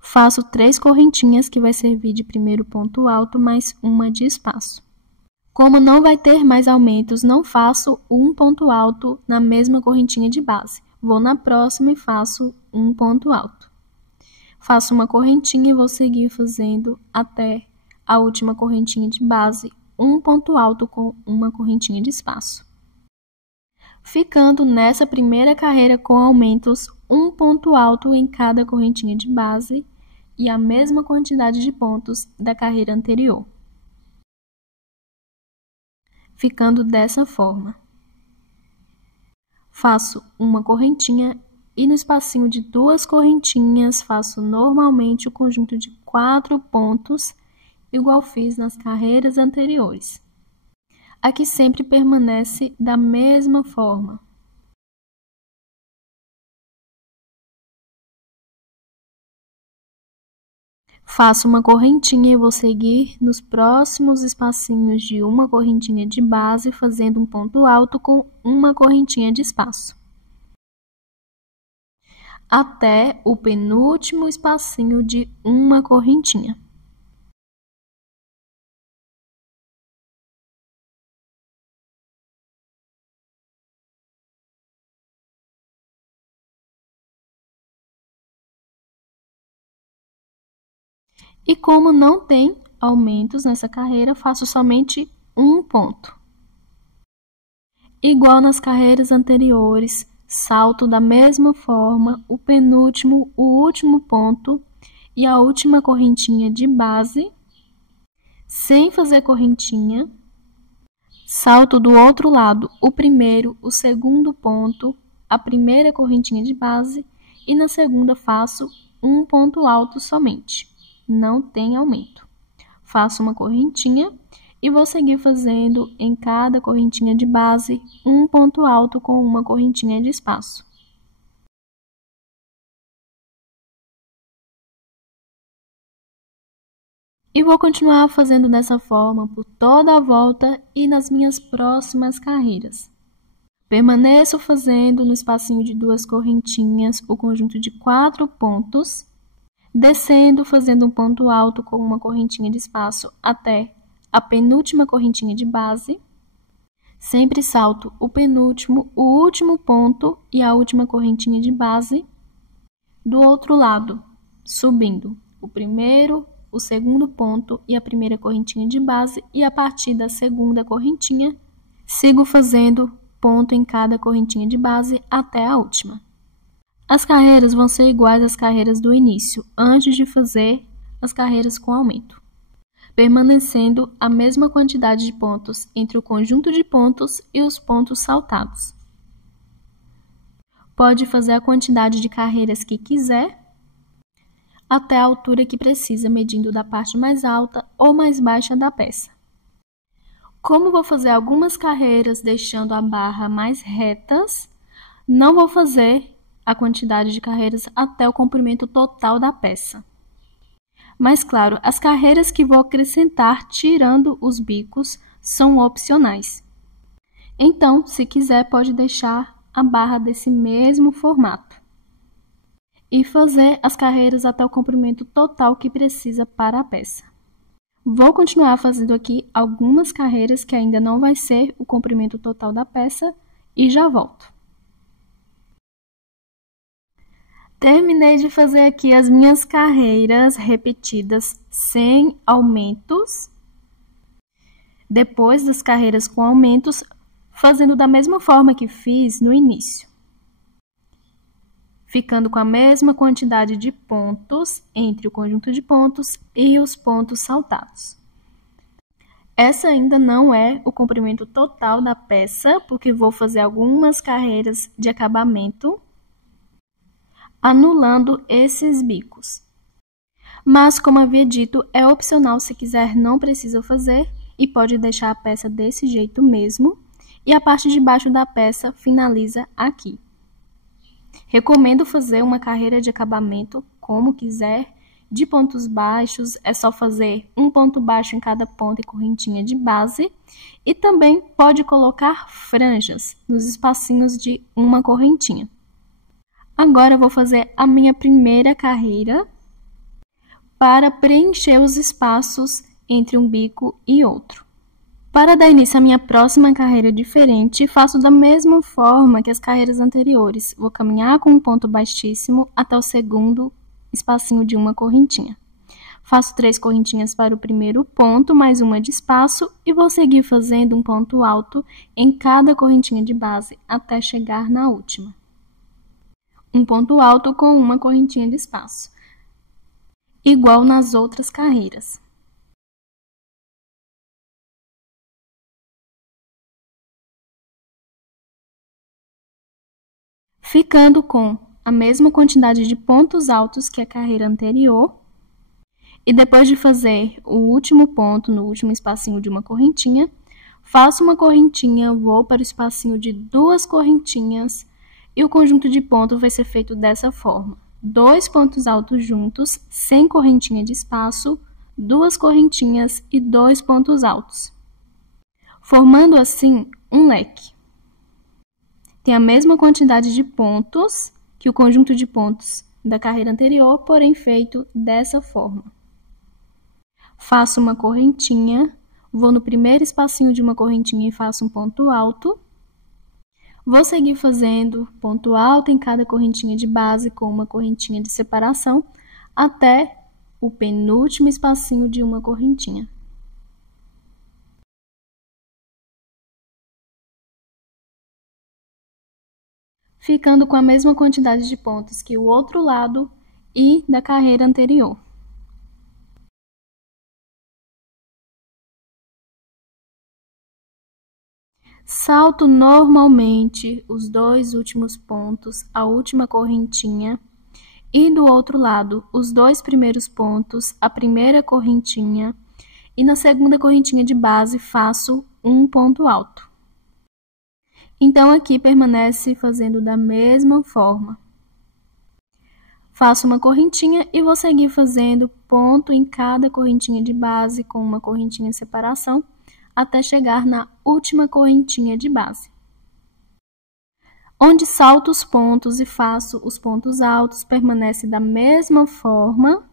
Faço 3 correntinhas, que vai servir de primeiro ponto alto, mais uma de espaço. Como não vai ter mais aumentos, não faço um ponto alto na mesma correntinha de base. Vou na próxima e faço um ponto alto. Faço uma correntinha e vou seguir fazendo até a última correntinha de base, um ponto alto com uma correntinha de espaço. ficando nessa primeira carreira com aumentos um ponto alto em cada correntinha de base e a mesma quantidade de pontos da carreira anterior. Ficando dessa forma. Faço uma correntinha e no espacinho de 2 correntinhas faço normalmente o conjunto de 4 pontos, igual fiz nas carreiras anteriores. Aqui sempre permanece da mesma forma. Faço uma correntinha e vou seguir nos próximos espacinhos de uma correntinha de base, fazendo um ponto alto com uma correntinha de espaço, até o penúltimo espacinho de uma correntinha. E como não tem aumentos nessa carreira, faço somente um ponto. Igual nas carreiras anteriores, salto da mesma forma o penúltimo, o último ponto e a última correntinha de base, sem fazer correntinha. Salto do outro lado o primeiro, o segundo ponto, a primeira correntinha de base e na segunda faço um ponto alto somente. Não tem aumento. Faço uma correntinha e vou seguir fazendo em cada correntinha de base um ponto alto com uma correntinha de espaço. E vou continuar fazendo dessa forma por toda a volta e nas minhas próximas carreiras. Permaneço fazendo no espacinho de 2 correntinhas o conjunto de 4 pontos, descendo, fazendo um ponto alto com uma correntinha de espaço até a penúltima correntinha de base. Sempre salto o penúltimo, o último ponto e a última correntinha de base. Do outro lado, subindo o primeiro, o segundo ponto e a primeira correntinha de base. E a partir da segunda correntinha, sigo fazendo ponto em cada correntinha de base até a última. As carreiras vão ser iguais às carreiras do início, antes de fazer as carreiras com aumento, permanecendo a mesma quantidade de pontos entre o conjunto de pontos e os pontos saltados. Pode fazer a quantidade de carreiras que quiser, até a altura que precisa, medindo da parte mais alta ou mais baixa da peça. Como vou fazer algumas carreiras deixando a barra mais retas, não vou fazer a quantidade de carreiras até o comprimento total da peça. Mas, claro, as carreiras que vou acrescentar tirando os bicos são opcionais. Então, se quiser, pode deixar a barra desse mesmo formato e fazer as carreiras até o comprimento total que precisa para a peça. Vou continuar fazendo aqui algumas carreiras que ainda não vai ser o comprimento total da peça e já volto. Terminei de fazer aqui as minhas carreiras repetidas sem aumentos. Depois das carreiras com aumentos, fazendo da mesma forma que fiz no início. Ficando com a mesma quantidade de pontos entre o conjunto de pontos e os pontos saltados. Essa ainda não é o comprimento total da peça, porque vou fazer algumas carreiras de acabamento, anulando esses bicos. Mas, como havia dito, é opcional, se quiser não precisa fazer e pode deixar a peça desse jeito mesmo. E a parte de baixo da peça finaliza aqui. Recomendo fazer uma carreira de acabamento como quiser, de pontos baixos, é só fazer um ponto baixo em cada ponta e correntinha de base. E também pode colocar franjas nos espacinhos de uma correntinha. Agora, eu vou fazer a minha primeira carreira para preencher os espaços entre um bico e outro. Para dar início à minha próxima carreira diferente, faço da mesma forma que as carreiras anteriores. Vou caminhar com um ponto baixíssimo até o segundo espacinho de uma correntinha. Faço 3 correntinhas para o primeiro ponto, mais uma de espaço, e vou seguir fazendo um ponto alto em cada correntinha de base até chegar na última. Um ponto alto com uma correntinha de espaço, igual nas outras carreiras. Ficando com a mesma quantidade de pontos altos que a carreira anterior. E depois de fazer o último ponto no último espacinho de uma correntinha, faço uma correntinha, vou para o espacinho de 2 correntinhas e o conjunto de pontos vai ser feito dessa forma. 2 pontos altos juntos, sem correntinha de espaço, 2 correntinhas e 2 pontos altos, formando assim um leque. Tem a mesma quantidade de pontos que o conjunto de pontos da carreira anterior, porém feito dessa forma. Faço uma correntinha, vou no primeiro espacinho de uma correntinha e faço um ponto alto. Vou seguir fazendo ponto alto em cada correntinha de base com uma correntinha de separação até o penúltimo espacinho de uma correntinha. Ficando com a mesma quantidade de pontos que o outro lado e da carreira anterior. Salto normalmente os 2 últimos pontos, a última correntinha, e do outro lado, os 2 primeiros pontos, a primeira correntinha, e na segunda correntinha de base faço um ponto alto. Então, aqui permanece fazendo da mesma forma. Faço uma correntinha e vou seguir fazendo ponto em cada correntinha de base com uma correntinha de separação, até chegar na última correntinha de base, onde salto os pontos e faço os pontos altos, permanece da mesma forma.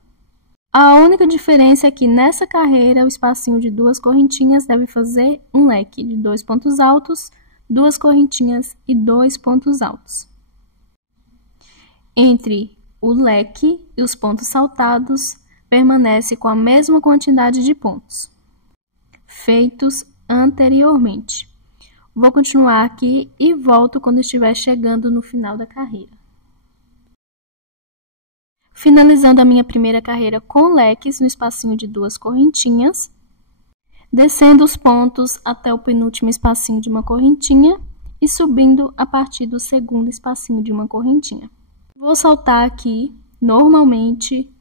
A única diferença é que nessa carreira o espacinho de 2 correntinhas deve fazer um leque de 2 pontos altos, 2 correntinhas e 2 pontos altos. Entre o leque e os pontos saltados, permanece com a mesma quantidade de pontos feitos anteriormente. Vou continuar aqui e volto quando estiver chegando no final da carreira. Finalizando a minha primeira carreira com leques no espacinho de 2 correntinhas, descendo os pontos até o penúltimo espacinho de uma correntinha e subindo a partir do segundo espacinho de uma correntinha. Vou saltar aqui, normalmente,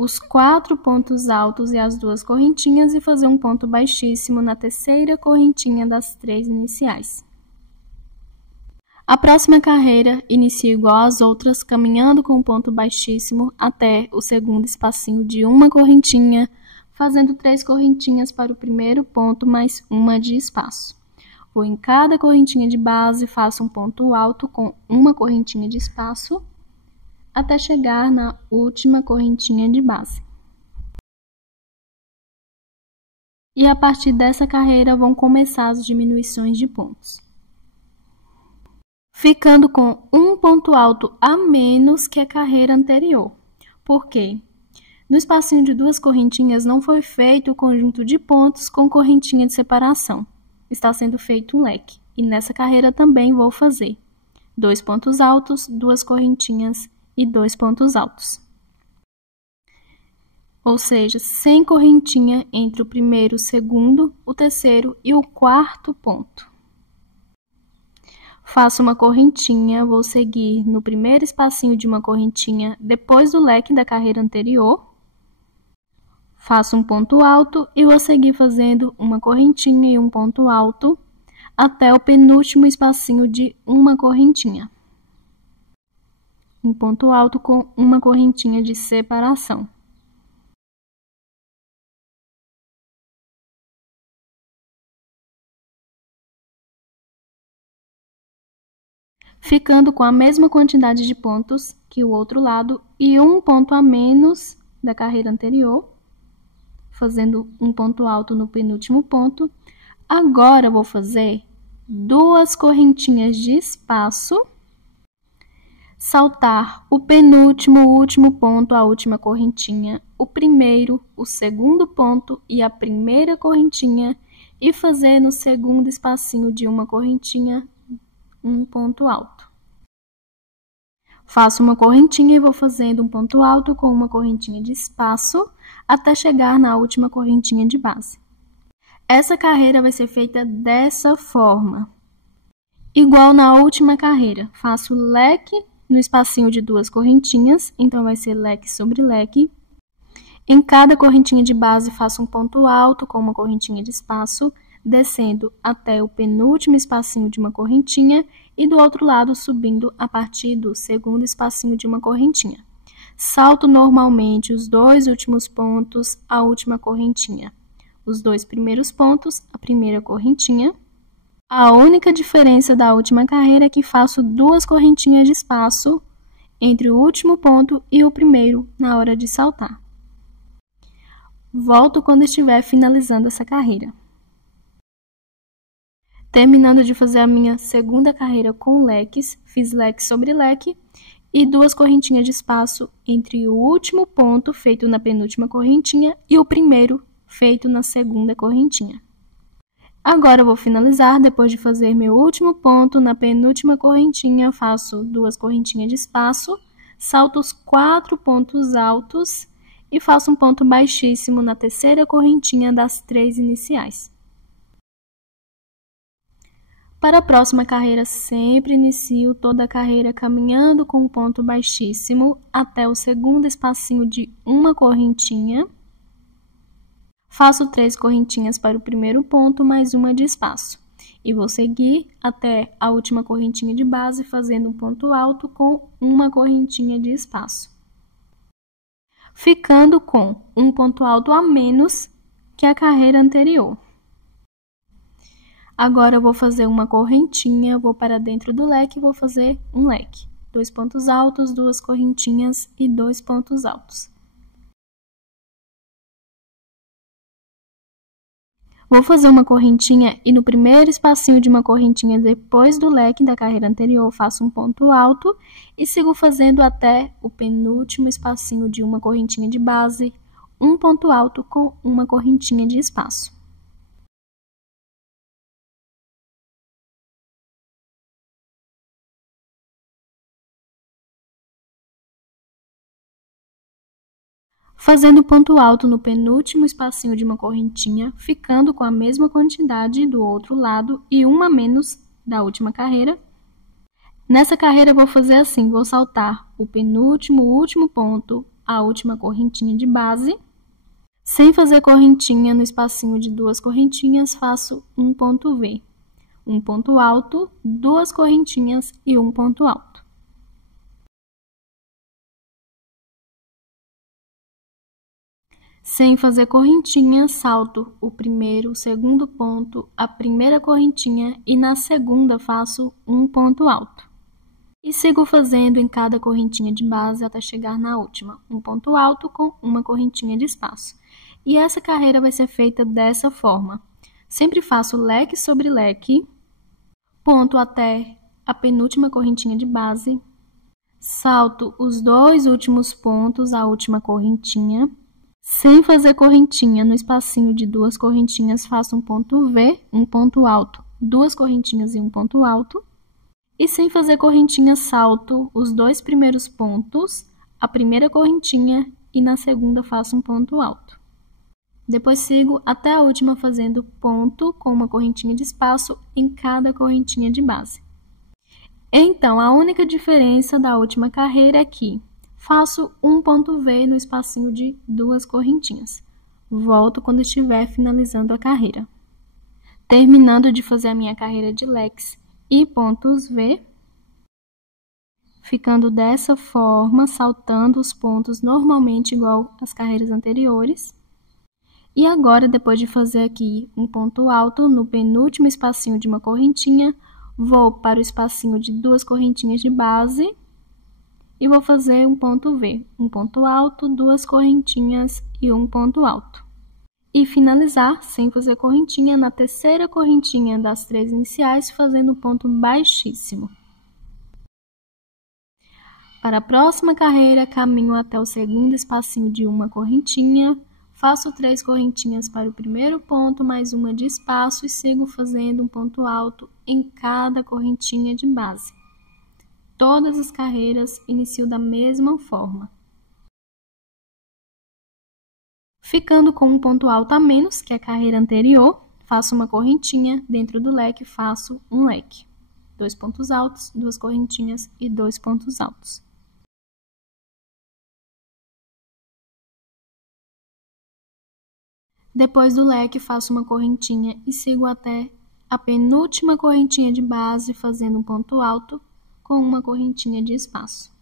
os 4 pontos altos e as 2 correntinhas e fazer um ponto baixíssimo na terceira correntinha das 3 iniciais. A próxima carreira inicia igual às outras, caminhando com um ponto baixíssimo até o segundo espacinho de uma correntinha, fazendo 3 correntinhas para o primeiro ponto, mais uma de espaço. Vou em cada correntinha de base, faço um ponto alto com uma correntinha de espaço, até chegar na última correntinha de base. E a partir dessa carreira vão começar as diminuições de pontos, ficando com um ponto alto a menos que a carreira anterior. Por quê? No espacinho de 2 correntinhas não foi feito o conjunto de pontos com correntinha de separação. Está sendo feito um leque. E nessa carreira também vou fazer 2 pontos altos, 2 correntinhas e 2 pontos altos. Ou seja, sem correntinha entre o primeiro, o segundo, o terceiro e o quarto ponto. Faço uma correntinha, vou seguir no primeiro espacinho de uma correntinha depois do leque da carreira anterior. Faço um ponto alto e vou seguir fazendo uma correntinha e um ponto alto até o penúltimo espacinho de uma correntinha. Um ponto alto com uma correntinha de separação. Ficando com a mesma quantidade de pontos que o outro lado e um ponto a menos da carreira anterior, fazendo um ponto alto no penúltimo ponto. Agora eu vou fazer 2 correntinhas de espaço, saltar o penúltimo, o último ponto, a última correntinha, o primeiro, o segundo ponto e a primeira correntinha e fazer no segundo espacinho de uma correntinha um ponto alto. Faço uma correntinha e vou fazendo um ponto alto com uma correntinha de espaço até chegar na última correntinha de base. Essa carreira vai ser feita dessa forma. Igual na última carreira, faço leque no espacinho de duas correntinhas, então vai ser leque sobre leque. Em cada correntinha de base, faço um ponto alto com uma correntinha de espaço, descendo até o penúltimo espacinho de uma correntinha e do outro lado subindo a partir do segundo espacinho de uma correntinha. Salto normalmente os dois últimos pontos, a última correntinha. Os dois primeiros pontos, a primeira correntinha. A única diferença da última carreira é que faço duas correntinhas de espaço entre o último ponto e o primeiro na hora de saltar. Volto quando estiver finalizando essa carreira. Terminando de fazer a minha segunda carreira com leques, fiz leque sobre leque e duas correntinhas de espaço entre o último ponto feito na penúltima correntinha e o primeiro feito na segunda correntinha. Agora eu vou finalizar, depois de fazer meu último ponto na penúltima correntinha, faço duas correntinhas de espaço, salto os 4 pontos altos e faço um ponto baixíssimo na terceira correntinha das 3 iniciais. Para a próxima carreira, sempre inicio toda a carreira caminhando com um ponto baixíssimo até o segundo espacinho de uma correntinha. Faço 3 correntinhas para o primeiro ponto, mais uma de espaço. E vou seguir até a última correntinha de base, fazendo um ponto alto com uma correntinha de espaço. Ficando com um ponto alto a menos que a carreira anterior. Agora eu vou fazer uma correntinha, vou para dentro do leque e vou fazer um leque. 2 pontos altos, 2 correntinhas e 2 pontos altos. Vou fazer uma correntinha e no primeiro espacinho de uma correntinha depois do leque da carreira anterior, faço um ponto alto e sigo fazendo até o penúltimo espacinho de uma correntinha de base, um ponto alto com uma correntinha de espaço. Fazendo ponto alto no penúltimo espacinho de uma correntinha, ficando com a mesma quantidade do outro lado e uma a menos da última carreira. Nessa carreira eu vou fazer assim, vou saltar o penúltimo, último ponto, a última correntinha de base. Sem fazer correntinha no espacinho de 2 correntinhas, faço um ponto V. Um ponto alto, 2 correntinhas e um ponto alto. Sem fazer correntinha, salto o primeiro, o segundo ponto, a primeira correntinha e na segunda faço um ponto alto. E sigo fazendo em cada correntinha de base até chegar na última, um ponto alto com uma correntinha de espaço. E essa carreira vai ser feita dessa forma. Sempre faço leque sobre leque, ponto até a penúltima correntinha de base, salto os 2 últimos pontos, a última correntinha. Sem fazer correntinha no espacinho de 2 correntinhas, faço um ponto V, um ponto alto, 2 correntinhas e um ponto alto. E sem fazer correntinha, salto os 2 primeiros pontos, a primeira correntinha e na segunda faço um ponto alto. Depois sigo até a última fazendo ponto com uma correntinha de espaço em cada correntinha de base. Então, a única diferença da última carreira é que faço um ponto V no espacinho de 2 correntinhas. Volto quando estiver finalizando a carreira. Terminando de fazer a minha carreira de leques e pontos V, ficando dessa forma, saltando os pontos normalmente igual às carreiras anteriores. E agora, depois de fazer aqui um ponto alto no penúltimo espacinho de uma correntinha, vou para o espacinho de 2 correntinhas de base e vou fazer um ponto V, um ponto alto, 2 correntinhas e um ponto alto. E finalizar sem fazer correntinha na terceira correntinha das 3 iniciais, fazendo um ponto baixíssimo. Para a próxima carreira, caminho até o segundo espacinho de uma correntinha, faço 3 correntinhas para o primeiro ponto, mais uma de espaço e sigo fazendo um ponto alto em cada correntinha de base. Todas as carreiras inicio da mesma forma. Ficando com um ponto alto a menos que a carreira anterior, faço uma correntinha, dentro do leque faço um leque. 2 pontos altos, 2 correntinhas e 2 pontos altos. Depois do leque, faço uma correntinha e sigo até a penúltima correntinha de base, fazendo um ponto alto com uma correntinha de espaço.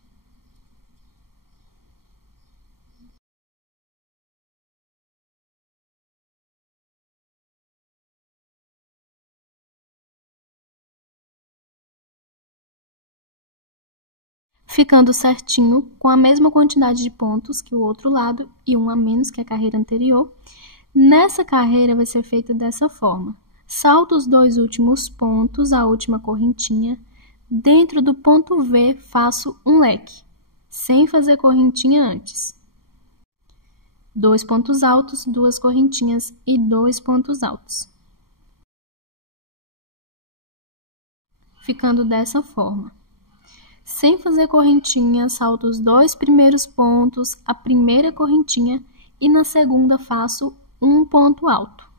Ficando certinho com a mesma quantidade de pontos que o outro lado e um a menos que a carreira anterior. Nessa carreira vai ser feita dessa forma. Salto os 2 últimos pontos, a última correntinha. Dentro do ponto V, faço um leque, sem fazer correntinha antes. 2 pontos altos, 2 correntinhas e 2 pontos altos. Ficando dessa forma. Sem fazer correntinha, salto os 2 primeiros pontos, a primeira correntinha e na segunda faço um ponto alto.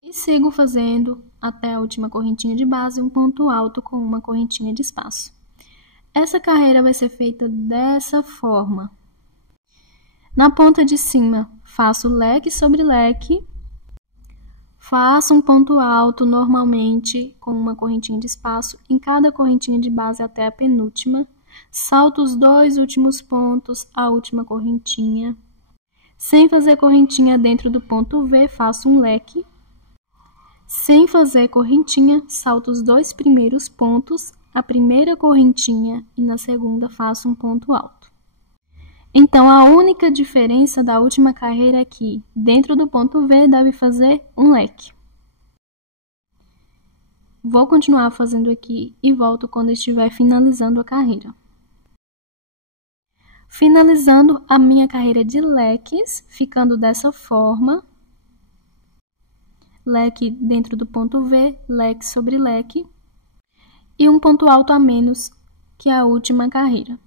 E sigo fazendo até a última correntinha de base um ponto alto com uma correntinha de espaço. Essa carreira vai ser feita dessa forma. Na ponta de cima, faço leque sobre leque, faço um ponto alto normalmente com uma correntinha de espaço em cada correntinha de base até a penúltima, salto os 2 últimos pontos, a última correntinha. Sem fazer correntinha dentro do ponto V, faço um leque. Sem fazer correntinha, salto os 2 primeiros pontos, a primeira correntinha e na segunda faço um ponto alto. Então, a única diferença da última carreira é que, dentro do ponto V, deve fazer um leque. Vou continuar fazendo aqui e volto quando estiver finalizando a carreira. Finalizando a minha carreira de leques, ficando dessa forma. Leque dentro do ponto V, leque sobre leque. E um ponto alto a menos que a última carreira.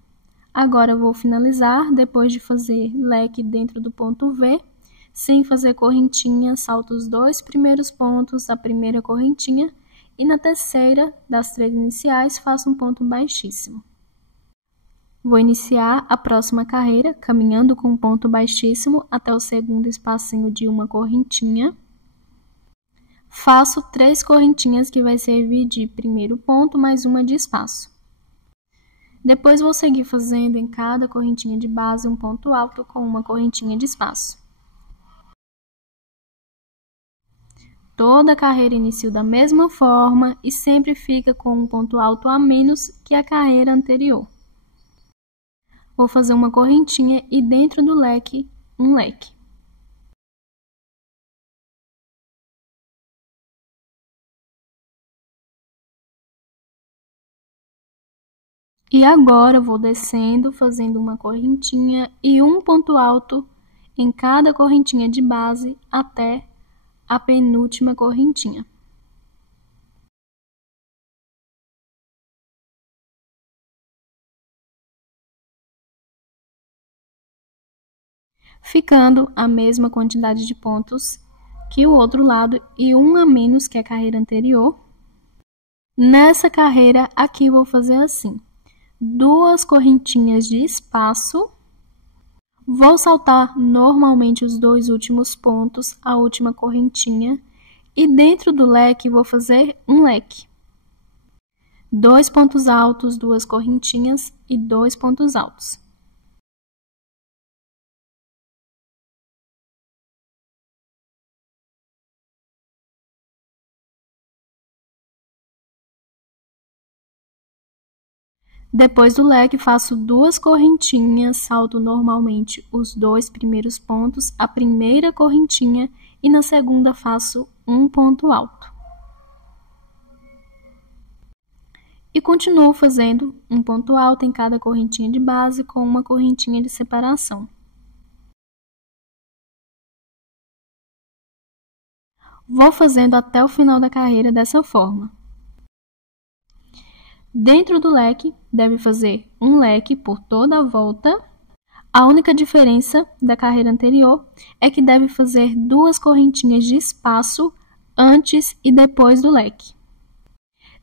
Agora vou finalizar, depois de fazer leque dentro do ponto V, sem fazer correntinha, salto os 2 primeiros pontos, a primeira correntinha, e na terceira das 3 iniciais faço um ponto baixíssimo. Vou iniciar a próxima carreira, caminhando com um ponto baixíssimo até o segundo espacinho de uma correntinha. Faço 3 correntinhas que vai servir de primeiro ponto mais uma de espaço. Depois vou seguir fazendo em cada correntinha de base um ponto alto com uma correntinha de espaço. Toda a carreira inicio da mesma forma e sempre fica com um ponto alto a menos que a carreira anterior. Vou fazer uma correntinha e dentro do leque, um leque. E agora vou descendo, fazendo uma correntinha e um ponto alto em cada correntinha de base até a penúltima correntinha. Ficando a mesma quantidade de pontos que o outro lado e um a menos que a carreira anterior. Nessa carreira aqui vou fazer assim, 2 correntinhas de espaço, vou saltar normalmente os 2 últimos pontos, a última correntinha, e dentro do leque vou fazer um leque. 2 pontos altos, 2 correntinhas e 2 pontos altos. Depois do leque, faço 2 correntinhas, salto normalmente os 2 primeiros pontos, a primeira correntinha e na segunda faço um ponto alto. e continuo fazendo um ponto alto em cada correntinha de base com uma correntinha de separação. Vou fazendo até o final da carreira dessa forma. Dentro do leque, deve fazer um leque por toda a volta. A única diferença da carreira anterior é que deve fazer 2 correntinhas de espaço antes e depois do leque.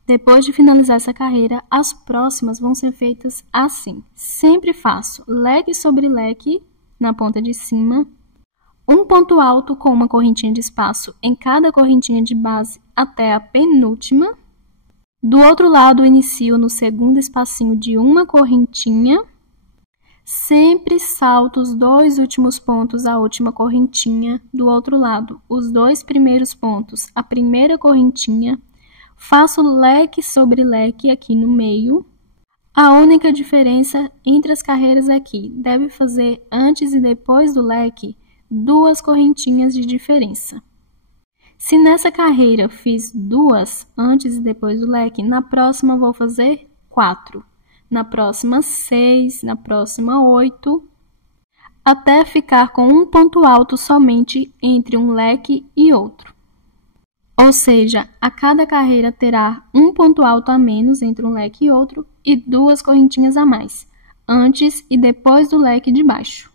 Depois de finalizar essa carreira, as próximas vão ser feitas assim. Sempre faço leque sobre leque na ponta de cima, um ponto alto com uma correntinha de espaço em cada correntinha de base até a penúltima. Do outro lado, inicio no segundo espacinho de uma correntinha. Sempre salto os 2 últimos pontos à última correntinha. Do outro lado, os 2 primeiros pontos, a primeira correntinha. Faço leque sobre leque aqui no meio. A única diferença entre as carreiras é que deve fazer antes e depois do leque 2 correntinhas de diferença. Se nessa carreira fiz 2 antes e depois do leque, na próxima vou fazer 4, na próxima 6, na próxima 8, até ficar com um ponto alto somente entre um leque e outro. Ou seja, a cada carreira terá um ponto alto a menos entre um leque e outro e 2 correntinhas a mais, antes e depois do leque de baixo.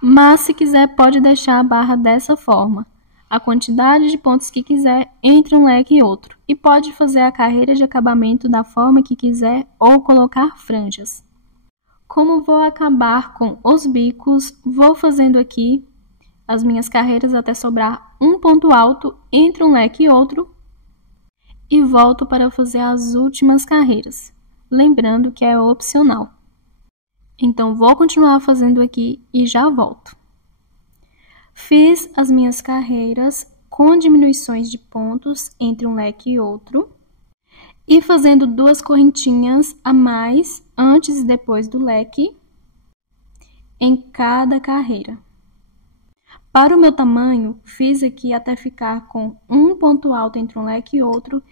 Mas, se quiser, pode deixar a barra dessa forma, a quantidade de pontos que quiser entre um leque e outro, e pode fazer a carreira de acabamento da forma que quiser ou colocar franjas. Como vou acabar com os bicos, vou fazendo aqui as minhas carreiras até sobrar um ponto alto entre um leque e outro e volto para fazer as últimas carreiras, lembrando que é opcional. Então, vou continuar fazendo aqui e já volto. Fiz as minhas carreiras com diminuições de pontos entre um leque e outro e fazendo 2 correntinhas a mais antes e depois do leque em cada carreira. Para o meu tamanho, fiz aqui até ficar com um ponto alto entre um leque e outro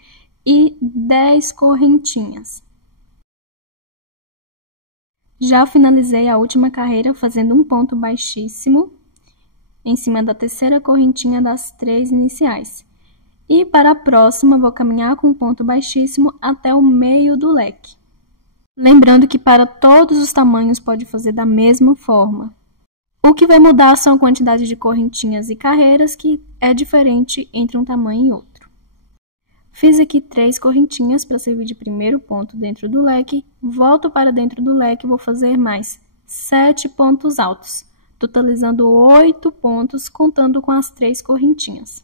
e 10 correntinhas. Já finalizei a última carreira fazendo um ponto baixíssimo em cima da terceira correntinha das 3 iniciais. E para a próxima, vou caminhar com um ponto baixíssimo até o meio do leque. Lembrando que para todos os tamanhos pode fazer da mesma forma. O que vai mudar são a quantidade de correntinhas e carreiras, que é diferente entre um tamanho e outro. Fiz aqui 3 correntinhas para servir de primeiro ponto dentro do leque, volto para dentro do leque e vou fazer mais 7 pontos altos, totalizando 8 pontos, contando com as 3 correntinhas.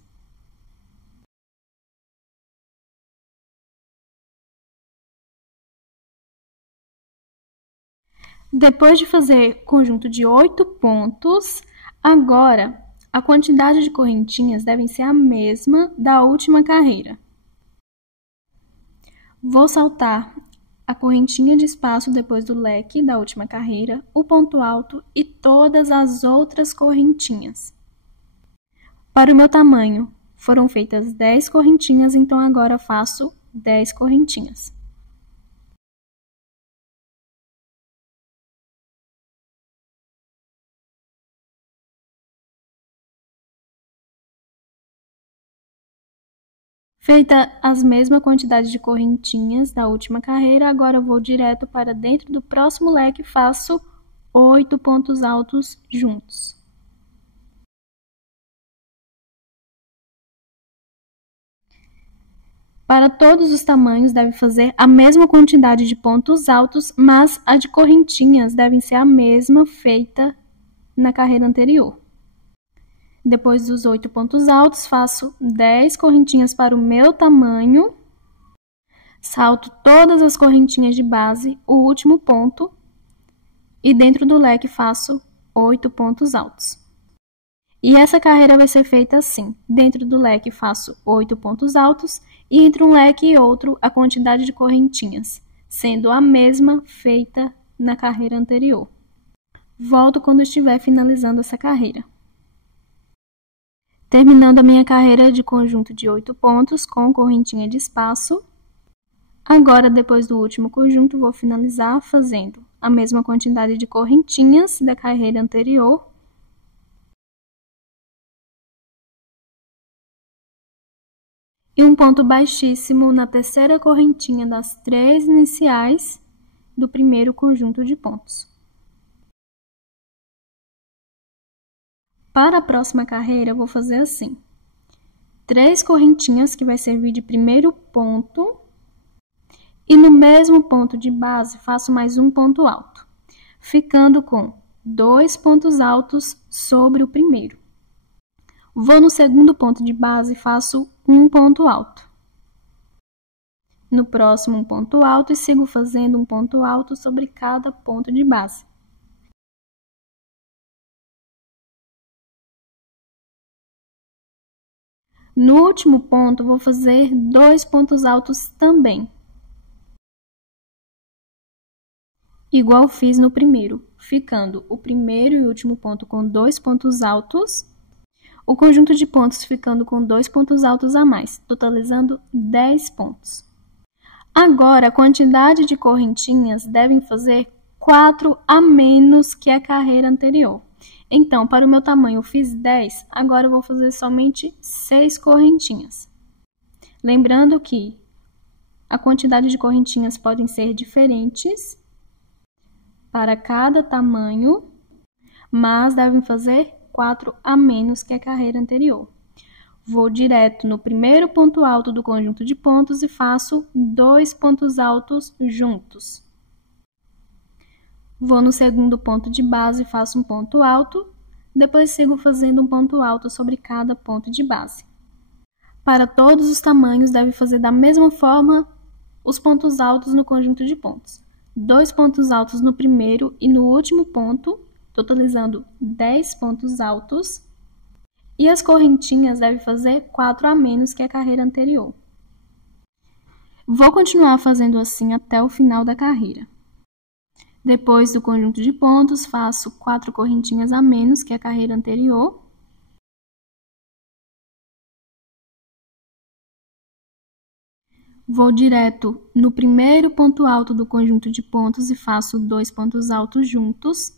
Depois de fazer conjunto de 8 pontos, agora a quantidade de correntinhas devem ser a mesma da última carreira. Vou saltar a correntinha de espaço depois do leque da última carreira, o ponto alto e todas as outras correntinhas. Para o meu tamanho, foram feitas 10 correntinhas, então agora faço 10 correntinhas. Feita as mesma quantidade de correntinhas da última carreira, agora eu vou direto para dentro do próximo leque e faço 8 pontos altos juntos. Para todos os tamanhos, deve fazer a mesma quantidade de pontos altos, mas a de correntinhas deve ser a mesma feita na carreira anterior. Depois dos 8 pontos altos, faço 10 correntinhas para o meu tamanho, salto todas as correntinhas de base, o último ponto, e dentro do leque faço 8 pontos altos. E essa carreira vai ser feita assim: dentro do leque faço 8 pontos altos e entre um leque e outro a quantidade de correntinhas, sendo a mesma feita na carreira anterior. Volto quando estiver finalizando essa carreira. Terminando a minha carreira de conjunto de 8 pontos com correntinha de espaço, Agora, depois do último conjunto, vou finalizar fazendo a mesma quantidade de correntinhas da carreira anterior. E um ponto baixíssimo na terceira correntinha das 3 iniciais do primeiro conjunto de pontos. Para a próxima carreira, eu vou fazer assim. 3 correntinhas, que vai servir de primeiro ponto. E no mesmo ponto de base, faço mais um ponto alto, ficando com 2 pontos altos sobre o primeiro. Vou no segundo ponto de base e faço um ponto alto. No próximo, um ponto alto e sigo fazendo um ponto alto sobre cada ponto de base. No último ponto, vou fazer 2 pontos altos também, igual fiz no primeiro, ficando o primeiro e último ponto com 2 pontos altos, o conjunto de pontos ficando com 2 pontos altos a mais, totalizando 10 pontos. Agora, a quantidade de correntinhas devem fazer 4 a menos que a carreira anterior. Então, para o meu tamanho, eu fiz 10, agora eu vou fazer somente 6 correntinhas. Lembrando que a quantidade de correntinhas podem ser diferentes para cada tamanho, mas devem fazer 4 a menos que a carreira anterior. Vou direto no primeiro ponto alto do conjunto de pontos e faço 2 pontos altos juntos. Vou no segundo ponto de base e faço um ponto alto, depois sigo fazendo um ponto alto sobre cada ponto de base. Para todos os tamanhos, deve fazer da mesma forma os pontos altos no conjunto de pontos. 2 pontos altos no primeiro e no último ponto, totalizando 10 pontos altos. E as correntinhas devem fazer 4 a menos que a carreira anterior. Vou continuar fazendo assim até o final da carreira. Depois do conjunto de pontos, faço 4 correntinhas a menos que a carreira anterior. Vou direto no primeiro ponto alto do conjunto de pontos e faço 2 pontos altos juntos.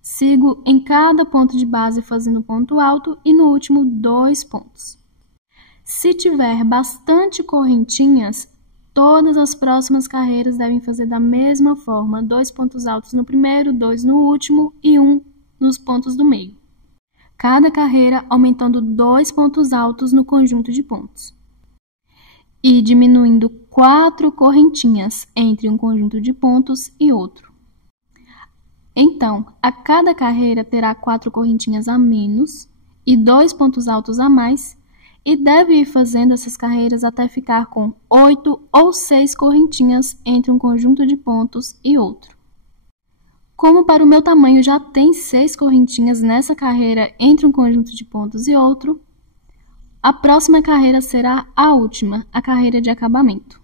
Sigo em cada ponto de base fazendo ponto alto e no último 2 pontos. Se tiver bastante correntinhas, todas as próximas carreiras devem fazer da mesma forma, 2 pontos altos no primeiro, 2 no último e 1 nos pontos do meio. Cada carreira aumentando 2 pontos altos no conjunto de pontos. E diminuindo 4 correntinhas entre um conjunto de pontos e outro. Então, a cada carreira terá 4 correntinhas a menos e 2 pontos altos a mais, e deve ir fazendo essas carreiras até ficar com 8 ou 6 correntinhas entre um conjunto de pontos e outro. Como para o meu tamanho já tem 6 correntinhas nessa carreira entre um conjunto de pontos e outro, a próxima carreira será a última, a carreira de acabamento.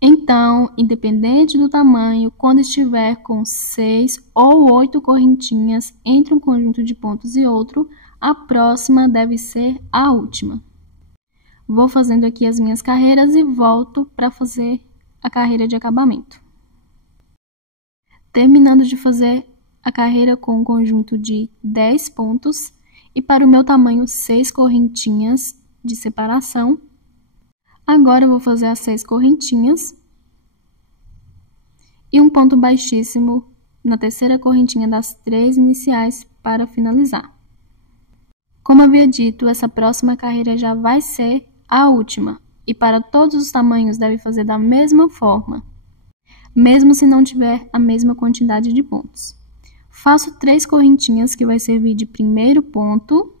Então, independente do tamanho, quando estiver com 6 ou 8 correntinhas entre um conjunto de pontos e outro, a próxima deve ser a última. Vou fazendo aqui as minhas carreiras e volto para fazer a carreira de acabamento. Terminando de fazer a carreira com um conjunto de 10 pontos e para o meu tamanho 6 correntinhas de separação. Agora eu vou fazer as 6 correntinhas e um ponto baixíssimo na terceira correntinha das 3 iniciais para finalizar. Como havia dito, essa próxima carreira já vai ser a última e para todos os tamanhos deve fazer da mesma forma, mesmo se não tiver a mesma quantidade de pontos. Faço 3 correntinhas que vai servir de primeiro ponto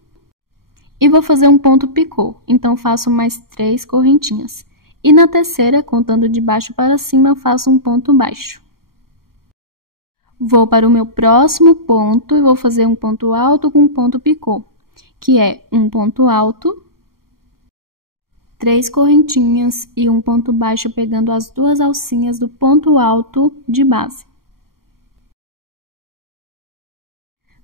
e vou fazer um ponto picô, então faço mais 3 correntinhas. E na terceira, contando de baixo para cima, faço um ponto baixo. Vou para o meu próximo ponto e vou fazer um ponto alto com um ponto picô, que é um ponto alto, 3 correntinhas e um ponto baixo pegando as 2 alcinhas do ponto alto de base.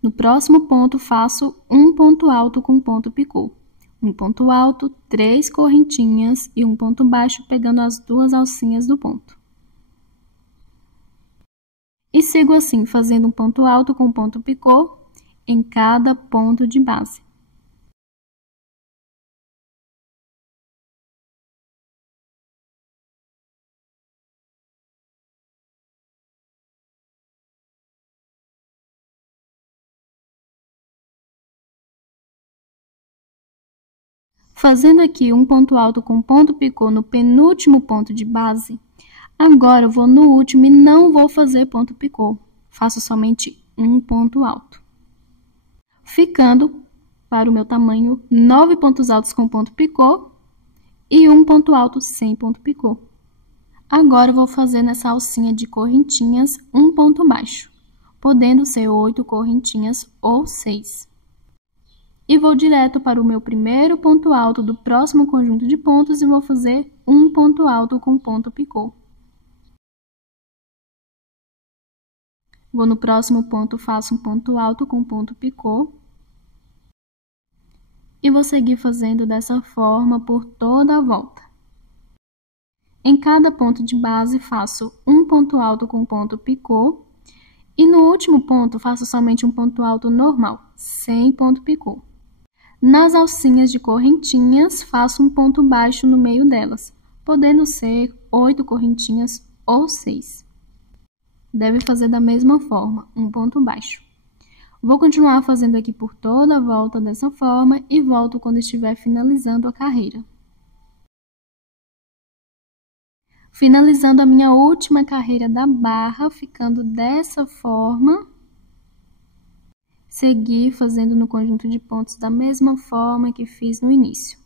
No próximo ponto, faço um ponto alto com ponto picô. um ponto alto, 3 correntinhas e um ponto baixo, pegando as 2 alcinhas do ponto. E sigo assim, fazendo um ponto alto com ponto picô em cada ponto de base. Fazendo aqui um ponto alto com ponto picô no penúltimo ponto de base, agora eu vou no último e não vou fazer ponto picô. Faço somente um ponto alto. Ficando, para o meu tamanho, 9 pontos altos com ponto picô e um ponto alto sem ponto picô. Agora eu vou fazer nessa alcinha de correntinhas um ponto baixo, podendo ser 8 correntinhas ou 6. E vou direto para o meu primeiro ponto alto do próximo conjunto de pontos e vou fazer um ponto alto com ponto picô. Vou no próximo ponto, faço um ponto alto com ponto picô. E vou seguir fazendo dessa forma por toda a volta. Em cada ponto de base, faço um ponto alto com ponto picô. E no último ponto, faço somente um ponto alto normal, sem ponto picô. Nas alcinhas de correntinhas, faço um ponto baixo no meio delas, podendo ser 8 correntinhas ou 6. Deve fazer da mesma forma, um ponto baixo. Vou continuar fazendo aqui por toda a volta dessa forma e volto quando estiver finalizando a carreira. Finalizando a minha última carreira da barra, ficando dessa forma. Seguir fazendo no conjunto de pontos da mesma forma que fiz no início.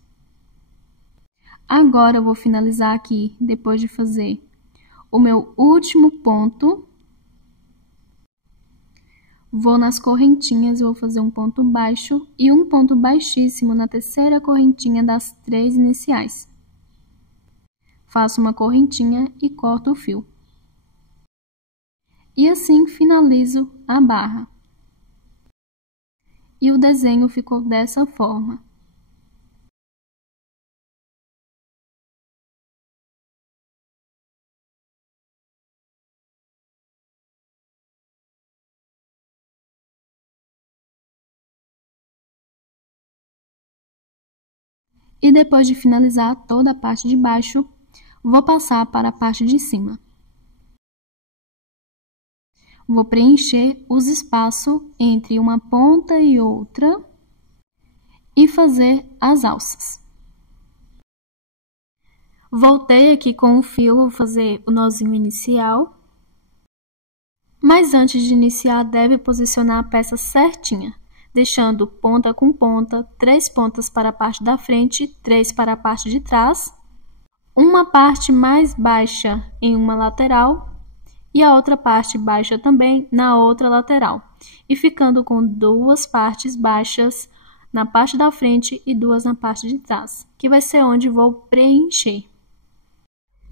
Agora eu vou finalizar aqui, depois de fazer o meu último ponto. Vou nas correntinhas e vou fazer um ponto baixo e um ponto baixíssimo na terceira correntinha das 3 iniciais. Faço uma correntinha e corto o fio. E assim finalizo a barra. E o desenho ficou dessa forma. E depois de finalizar toda a parte de baixo, vou passar para a parte de cima. Vou preencher os espaços entre uma ponta e outra e fazer as alças. Voltei aqui com o fio, vou fazer o nozinho inicial. Mas antes de iniciar, deve posicionar a peça certinha, deixando ponta com ponta, 3 pontas para a parte da frente, 3 para a parte de trás, uma parte mais baixa em uma lateral e a outra parte baixa também na outra lateral, e ficando com 2 partes baixas na parte da frente e 2 na parte de trás, que vai ser onde vou preencher.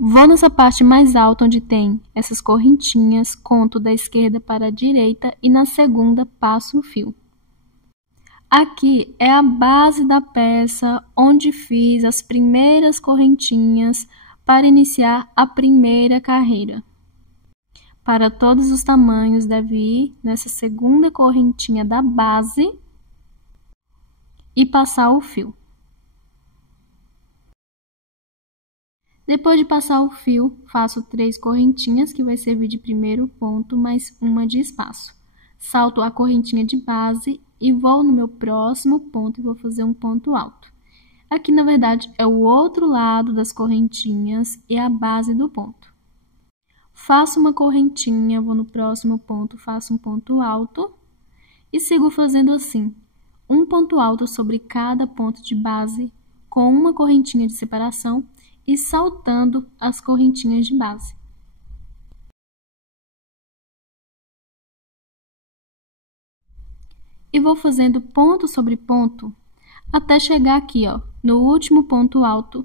Vou nessa parte mais alta onde tem essas correntinhas, conto da esquerda para a direita e na segunda passo o fio. Aqui é a base da peça onde fiz as primeiras correntinhas para iniciar a primeira carreira. Para todos os tamanhos, deve ir nessa segunda correntinha da base e passar o fio. Depois de passar o fio, faço 3 correntinhas, que vai servir de primeiro ponto, mais uma de espaço. Salto a correntinha de base e vou no meu próximo ponto e vou fazer um ponto alto. Aqui, na verdade, é o outro lado das correntinhas e a base do ponto. Faço uma correntinha, vou no próximo ponto, faço um ponto alto e sigo fazendo assim, um ponto alto sobre cada ponto de base com uma correntinha de separação e saltando as correntinhas de base. E vou fazendo ponto sobre ponto até chegar aqui, ó, no último ponto alto,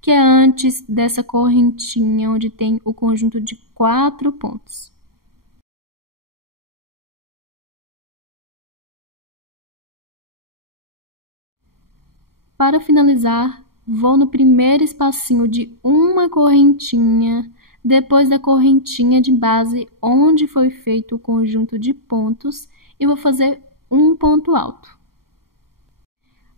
que é antes dessa correntinha onde tem o conjunto de 4 pontos. Para finalizar, vou no primeiro espacinho de uma correntinha, depois da correntinha de base onde foi feito o conjunto de pontos, e vou fazer um ponto alto.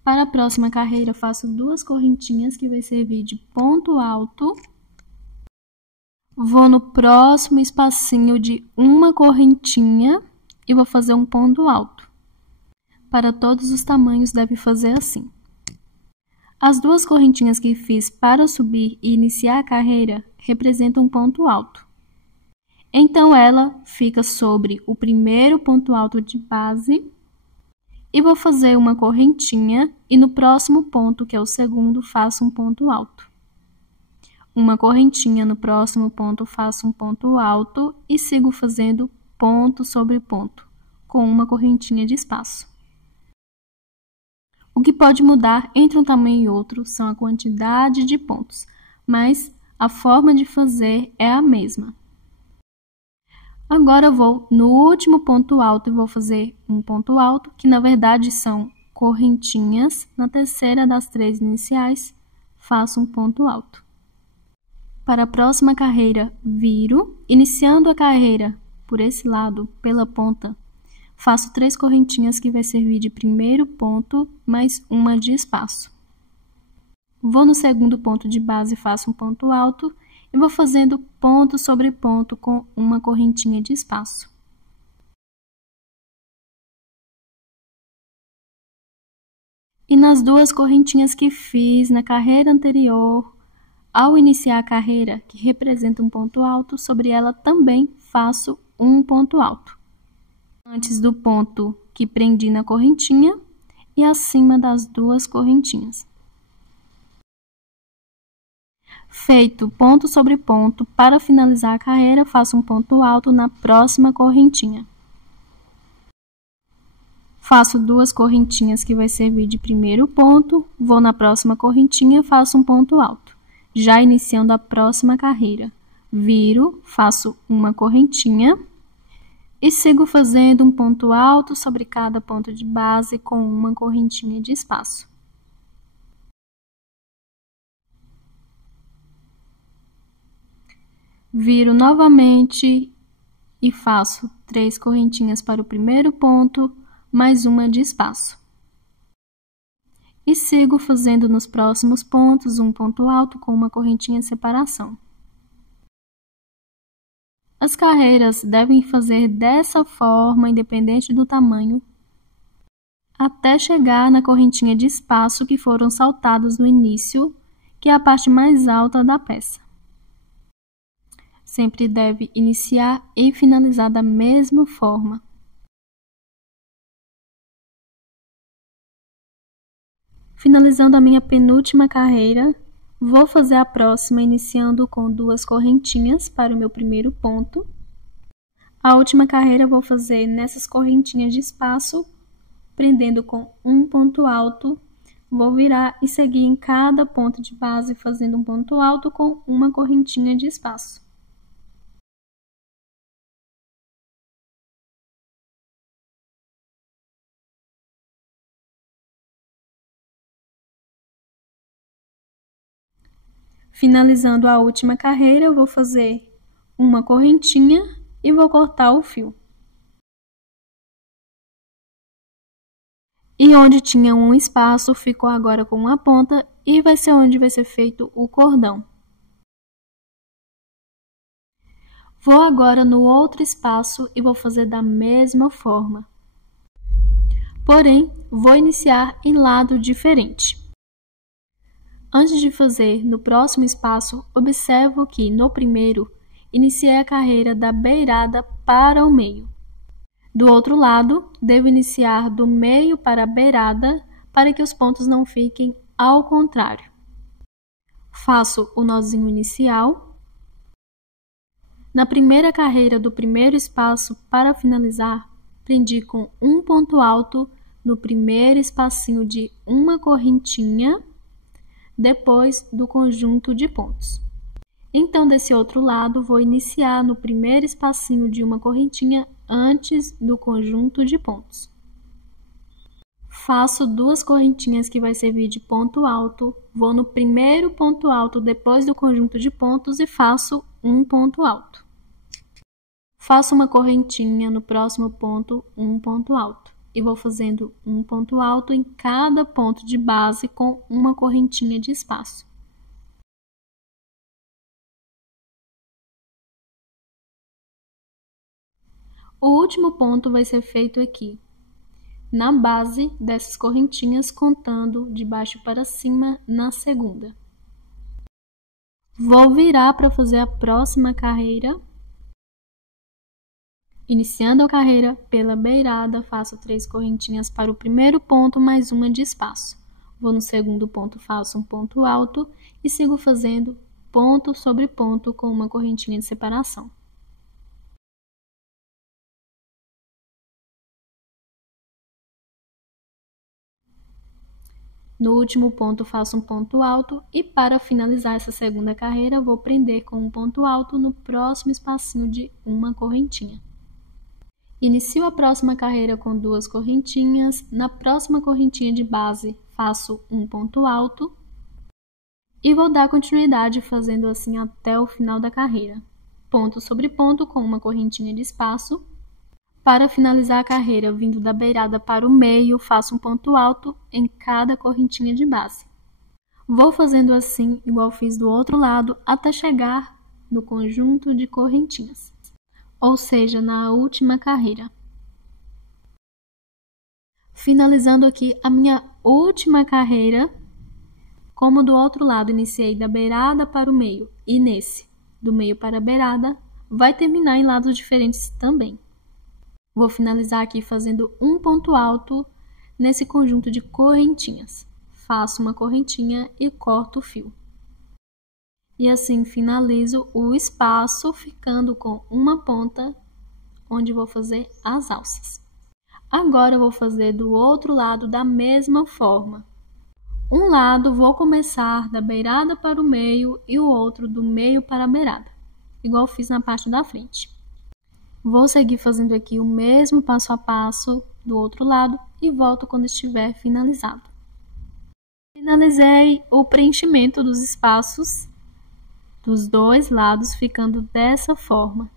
Para a próxima carreira, faço 2 correntinhas que vai servir de ponto alto. Vou no próximo espacinho de uma correntinha e vou fazer um ponto alto. Para todos os tamanhos, deve fazer assim. As 2 correntinhas que fiz para subir e iniciar a carreira representam um ponto alto. Então, ela fica sobre o primeiro ponto alto de base e vou fazer uma correntinha e no próximo ponto, que é o segundo, faço um ponto alto. Uma correntinha no próximo ponto, faço um ponto alto e sigo fazendo ponto sobre ponto, com uma correntinha de espaço. O que pode mudar entre um tamanho e outro são a quantidade de pontos, mas a forma de fazer é a mesma. Agora vou no último ponto alto e vou fazer um ponto alto, que na verdade são correntinhas. Na terceira das 3 iniciais, faço um ponto alto. Para a próxima carreira, viro, iniciando a carreira por esse lado, pela ponta, faço 3 correntinhas que vai servir de primeiro ponto, mais uma de espaço. Vou no segundo ponto de base, faço um ponto alto e vou fazendo ponto sobre ponto com uma correntinha de espaço. E nas 2 correntinhas que fiz na carreira anterior, ao iniciar a carreira, que representa um ponto alto, sobre ela também faço um ponto alto. Antes do ponto que prendi na correntinha e acima das 2 correntinhas. Feito ponto sobre ponto, para finalizar a carreira, faço um ponto alto na próxima correntinha. Faço 2 correntinhas que vai servir de primeiro ponto, vou na próxima correntinha e faço um ponto alto. Já iniciando a próxima carreira, viro, faço uma correntinha e sigo fazendo um ponto alto sobre cada ponto de base com uma correntinha de espaço. Viro novamente e faço 3 correntinhas para o primeiro ponto, mais uma de espaço. E sigo fazendo nos próximos pontos um ponto alto com uma correntinha de separação. As carreiras devem fazer dessa forma, independente do tamanho, até chegar na correntinha de espaço que foram saltadas no início, que é a parte mais alta da peça. Sempre deve iniciar e finalizar da mesma forma. Finalizando a minha penúltima carreira, vou fazer a próxima iniciando com 2 correntinhas para o meu primeiro ponto. A última carreira vou fazer nessas correntinhas de espaço, prendendo com um ponto alto. Vou virar e seguir em cada ponto de base fazendo um ponto alto com uma correntinha de espaço. Finalizando a última carreira, eu vou fazer uma correntinha e vou cortar o fio. E onde tinha um espaço, ficou agora com uma ponta e vai ser onde vai ser feito o cordão. Vou agora no outro espaço e vou fazer da mesma forma. Porém, vou iniciar em lado diferente. Antes de fazer no próximo espaço, observo que no primeiro, iniciei a carreira da beirada para o meio. Do outro lado, devo iniciar do meio para a beirada para que os pontos não fiquem ao contrário. Faço o nozinho inicial. Na primeira carreira do primeiro espaço, para finalizar, prendi com um ponto alto no primeiro espacinho de uma correntinha, depois do conjunto de pontos. Então, desse outro lado, vou iniciar no primeiro espacinho de uma correntinha antes do conjunto de pontos. Faço 2 correntinhas que vai servir de ponto alto, vou no primeiro ponto alto depois do conjunto de pontos e faço um ponto alto. Faço uma correntinha no próximo ponto, um ponto alto. E vou fazendo um ponto alto em cada ponto de base com uma correntinha de espaço. O último ponto vai ser feito aqui, na base dessas correntinhas, contando de baixo para cima na segunda. Vou virar para fazer a próxima carreira. Iniciando a carreira pela beirada, faço 3 correntinhas para o primeiro ponto, mais uma de espaço. Vou no segundo ponto, faço um ponto alto e sigo fazendo ponto sobre ponto com uma correntinha de separação. No último ponto, faço um ponto alto e, para finalizar essa segunda carreira, vou prender com um ponto alto no próximo espacinho de uma correntinha. Inicio a próxima carreira com 2 correntinhas. Na próxima correntinha de base, faço um ponto alto e vou dar continuidade fazendo assim até o final da carreira. Ponto sobre ponto com uma correntinha de espaço. Para finalizar a carreira, vindo da beirada para o meio, faço um ponto alto em cada correntinha de base. Vou fazendo assim, igual fiz do outro lado, até chegar no conjunto de correntinhas, ou seja, na última carreira. Finalizando aqui a minha última carreira, como do outro lado iniciei da beirada para o meio e nesse, do meio para a beirada, vai terminar em lados diferentes também. Vou finalizar aqui fazendo um ponto alto nesse conjunto de correntinhas. Faço uma correntinha e corto o fio. E assim finalizo o espaço, ficando com uma ponta onde vou fazer as alças. Agora eu vou fazer do outro lado da mesma forma. Um lado vou começar da beirada para o meio e o outro do meio para a beirada, igual fiz na parte da frente. Vou seguir fazendo aqui o mesmo passo a passo do outro lado e volto quando estiver finalizado. Finalizei o preenchimento dos espaços dos dois lados, ficando dessa forma.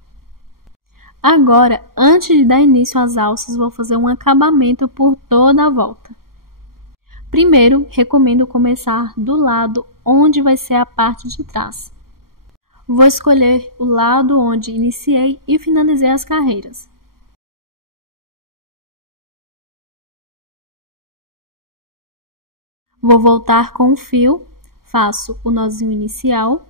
Agora, antes de dar início às alças, vou fazer um acabamento por toda a volta. Primeiro, recomendo começar do lado onde vai ser a parte de trás. Vou escolher o lado onde iniciei e finalizei as carreiras. Vou voltar com o fio, faço o nozinho inicial.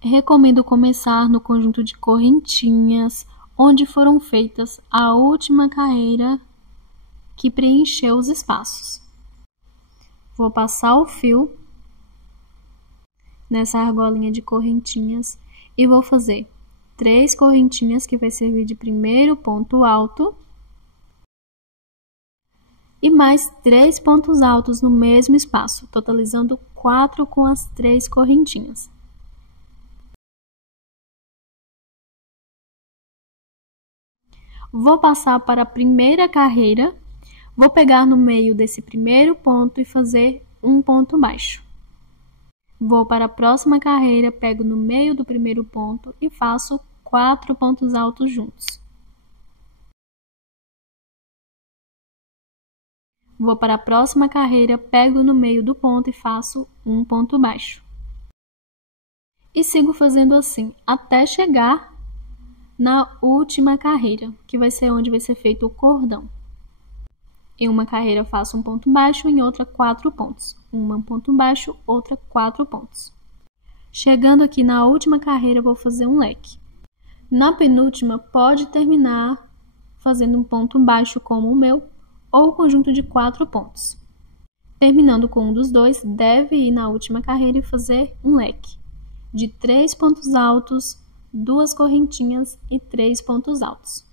Recomendo começar no conjunto de correntinhas, onde foram feitas a última carreira que preencheu os espaços. Vou passar o fio nessa argolinha de correntinhas e vou fazer 3 correntinhas que vai servir de primeiro ponto alto e mais 3 pontos altos no mesmo espaço, totalizando 4 com as 3 correntinhas. Vou passar para a primeira carreira, vou pegar no meio desse primeiro ponto e fazer um ponto baixo. Vou para a próxima carreira, pego no meio do primeiro ponto e faço 4 pontos altos juntos. Vou para a próxima carreira, pego no meio do ponto e faço um ponto baixo. E sigo fazendo assim até chegar na última carreira, que vai ser onde vai ser feito o cordão. Em uma carreira faço um ponto baixo, em outra 4 pontos. Um ponto baixo, outra 4 pontos. Chegando aqui na última carreira, vou fazer um leque. Na penúltima, pode terminar fazendo um ponto baixo como o meu, ou conjunto de 4 pontos. Terminando com um dos dois, deve ir na última carreira e fazer um leque de 3 pontos altos, 2 correntinhas e 3 pontos altos.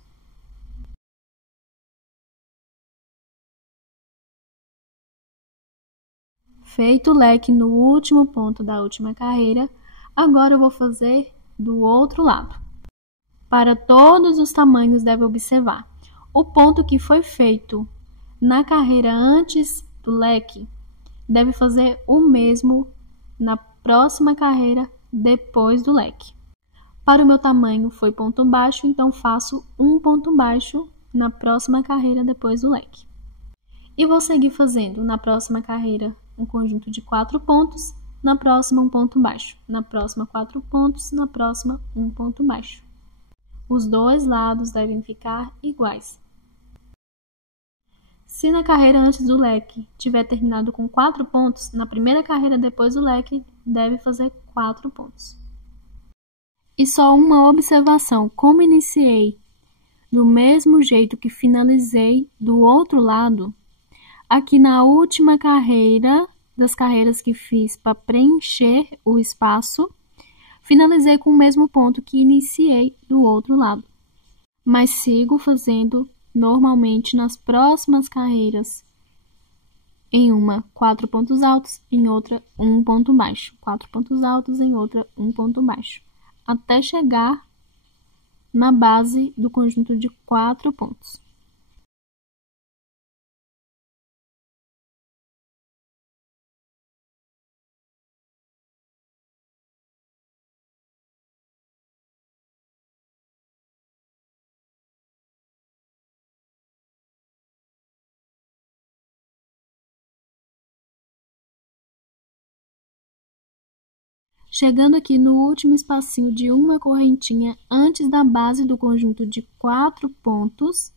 Feito o leque no último ponto da última carreira, agora eu vou fazer do outro lado. Para todos os tamanhos, deve observar. O ponto que foi feito na carreira antes do leque deve fazer o mesmo na próxima carreira depois do leque. Para o meu tamanho foi ponto baixo, então faço um ponto baixo na próxima carreira depois do leque. E vou seguir fazendo na próxima carreira um conjunto de 4 pontos, na próxima um ponto baixo, na próxima 4 pontos, na próxima um ponto baixo. Os dois lados devem ficar iguais. Se na carreira antes do leque tiver terminado com 4 pontos, na primeira carreira depois do leque deve fazer 4 pontos. E só uma observação: como iniciei do mesmo jeito que finalizei do outro lado, aqui na última carreira, das carreiras que fiz para preencher o espaço, finalizei com o mesmo ponto que iniciei do outro lado. Mas sigo fazendo normalmente nas próximas carreiras. Em uma, 4 pontos altos, em outra, 1 ponto baixo. 4 pontos altos, em outra, 1 ponto baixo. Até chegar na base do conjunto de 4 pontos. Chegando aqui no último espacinho de uma correntinha antes da base do conjunto de 4 pontos,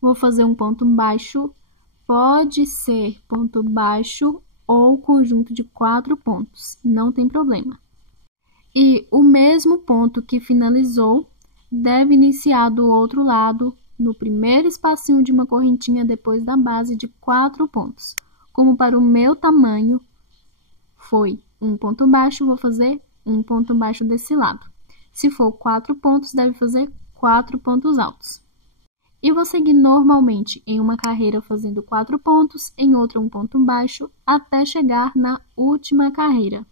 vou fazer um ponto baixo, pode ser ponto baixo ou conjunto de 4 pontos, não tem problema. E o mesmo ponto que finalizou deve iniciar do outro lado, no primeiro espacinho de uma correntinha depois da base de 4 pontos. Como para o meu tamanho foi um ponto baixo, vou fazer um ponto baixo desse lado. Se for 4 pontos, deve fazer 4 pontos altos. E vou seguir normalmente em uma carreira fazendo 4 pontos, em outra um ponto baixo, até chegar na última carreira,